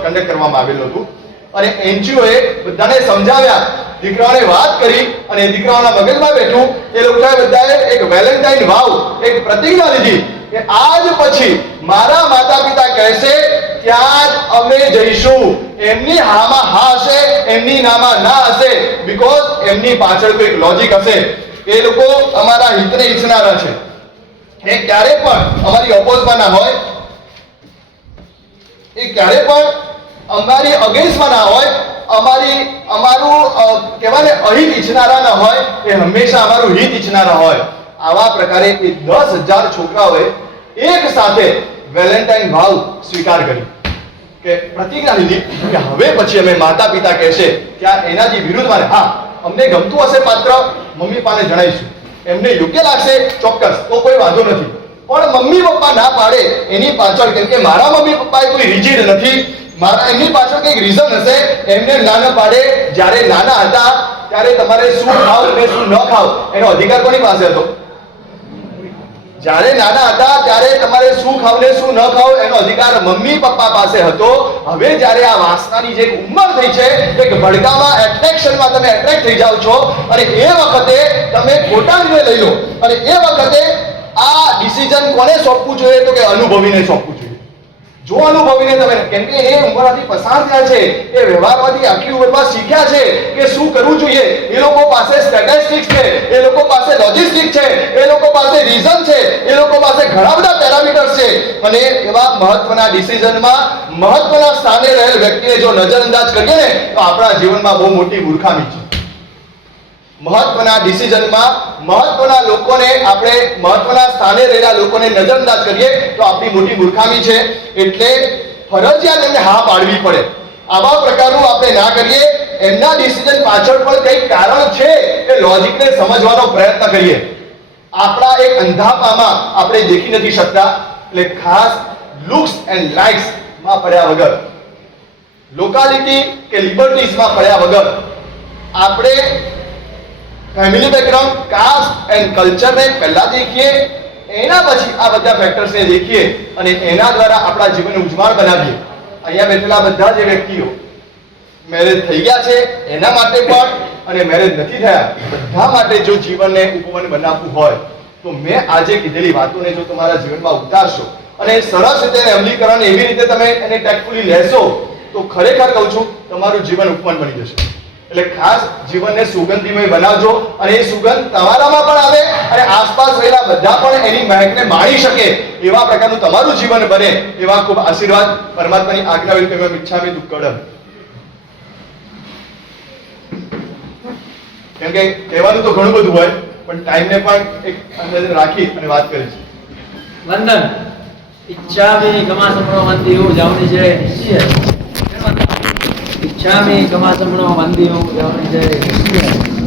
કન્ડક્ટ કરવામાં આવેલું હતું અને NGO એ બધાને સમજાવ્યા, દીકરાઓને વાત કરી અને દીકરાઓના મગજમાં બેઠું એ લોકોએ બધાએ એક વેલેન્ટાઇન વાવ, એક પ્રતિજ્ઞા લીધી કે આજ પછી મારા માતા પિતા કહેશે ત્યાં જ અમે જઈશું. એમની હામાં હા હશે, એમની નામાં ના હશે, બીકોઝ એમની પાછળ કોઈક લોજિક હશે. એ લોકો અમારા હિતને ઈચ્છનારા છે. એ ક્યારે પણ અમારી ઓપોઝમાં ના હોય, એ ક્યારે પણ અમારી અગેન્સ્ટમાં ના હોય, અમારું કહેવાય ને અહિત ઈચ્છનારા ના હોય, એ હંમેશા અમારું હિત ઈચ્છનારા હોય. આવા પ્રકારે એ 10,000 છોકરાઓએ એક સાથે વેલેન્ટાઇન ભાવ સ્વીકાર કરી કે પ્રતિજ્ઞા લીધી કે હવે પછી અમે માતા પિતા કહેશે ત્યાં એનાથી વિરુદ્ધમાં હા અમને ગમતું હશે પાત્ર મમ્મી પપ્પાને જણાવીશું, એમને યોગ્ય લાગશે ચોક્કસ તો કોઈ વાંધો નથી, પણ મમ્મી પપ્પા ના પાડે એની પાછળ, કેમ કે મારા મમ્મી પપ્પા કોઈ રિજિડ નથી, એમની પાછળ કંઈક રીઝન હશે, એમને ના પાડે. જ્યારે નાના હતા ત્યારે તમારે શું ખાવ અને શું ન ખાવ એનો અધિકાર કોની પાસે હતો? જ્યારે નાના હતા ત્યારે તમારે શું ખાવ ને શું ન ખાવ એનો અધિકાર મમ્મી પપ્પા પાસે હતો. હવે જ્યારે આ વાસનાની જે ઉંમર થઈ છે, એક ભડકામાં એટ્રેક્શનમાં તમે એટ્રેક્ટ થઈ જાવ છો અને એ વખતે તમે ખોટા નિર્ણય લઈ લો અને એ વખતે આ ડિસિઝન કોને સોંપવું જોઈએ? તો કે અનુભવીને સોંપવું જોઈએ. જો અનુભવીને તમે, કેમ કે એ ઉંમરમાંથી પસાર થયા છે, એ વ્યવહારમાંથી આખી ઉંમરમાં શીખ્યા છે કે શું કરવું જોઈએ. એ લોકો પાસે સ્ટેટિસ્ટિક્સ છે, એ લોકો પાસે લોજિસ્ટિક છે, એ લોકો પાસે રીઝન છે, એ લોકો પાસે ઘણા બધા પેરામીટર્સ છે અને એવા મહત્વના ડિસિઝનમાં મહત્વના સ્થાને રહેલ વ્યક્તિને જો નજરઅંદાજ કરીએ ને તો આપણા જીવનમાં બહુ મોટી મૂર્ખામી છે. મહત્વના ડિસિઝનમાં મહત્વના લોકોને, આપણે મહત્વના સ્થાને રહેલા લોકોને નજરઅંદાજ કરીએ તો આપણી મોટી મૂર્ખામી છે. એટલે ફરજિયાત એમને હા પાડવી પડે. આવા પ્રકારનું આપણે ના કરીએ. એમના ડિસિઝન પાછળ પણ કંઈક કારણ છે એ લોજિકને સમજવાનો પ્રયત્ન કરીએ. આપણા એક અંધાપામાં આપણે દેખી નથી શકતા. એટલે ખાસ લુક્સ એન્ડ લાઇક્સ માં પડ્યા વગર, લોકાલિટી કે લિબર્ટીઝમાં પડ્યા વગર આપણે ફેમિલી બેકગ્રાઉન્ડ, કાસ્ટ એન્ડ કલ્ચરને પહેલા દેખીએ, એના પછી આ બધા ફેક્ટર્સને દેખીએ અને એના દ્વારા આપણા જીવનને ઉજ્જવળ બનાવીએ. અહીંયા બેઠેલા બધા જે વ્યક્તિઓ મેરેજ થઈ ગયા છે એના માટે પણ અને મેરેજ નથી થયા બધા માટે જો જીવનને ઉપવન બનાવવું હોય તો મેં આજે કીધેલી વાતોને જો તમારા જીવનમાં ઉતારશો અને સરસ રીતે અમલીકરણ એવી રીતે તમે એને ટેક્ટફુલી લેશો તો ખરેખર કહું છું તમારું જીવન ઉપવન બની જશે. એટલે ખાસ જીવનને સુગંધીમય બનાવજો અને એ સુગંધ તમારામાં પણ આવે અને આસપાસ રહેલા બધા પણ એની મહેકને માણી શકે એવા પ્રકારનું તમારું જીવન બને એવા ખૂબ આશીર્વાદ પરમાત્માની આજ્ઞા વિરુદ્ધ ઈચ્છામી દુક્કડમ. કેમ કે કહેવાનું તો ઘણું બધું હોય પણ ટાઈમને પણ એક અંદાજે રાખી અને વાત કરી છે. વંદન ઈચ્છામી ગમાસમણો વંદિયો જાવની જય નિશ્ચય. ઈચ્છામી ગમાસમણો વંદિયો જાવની જય નિશ્ચય.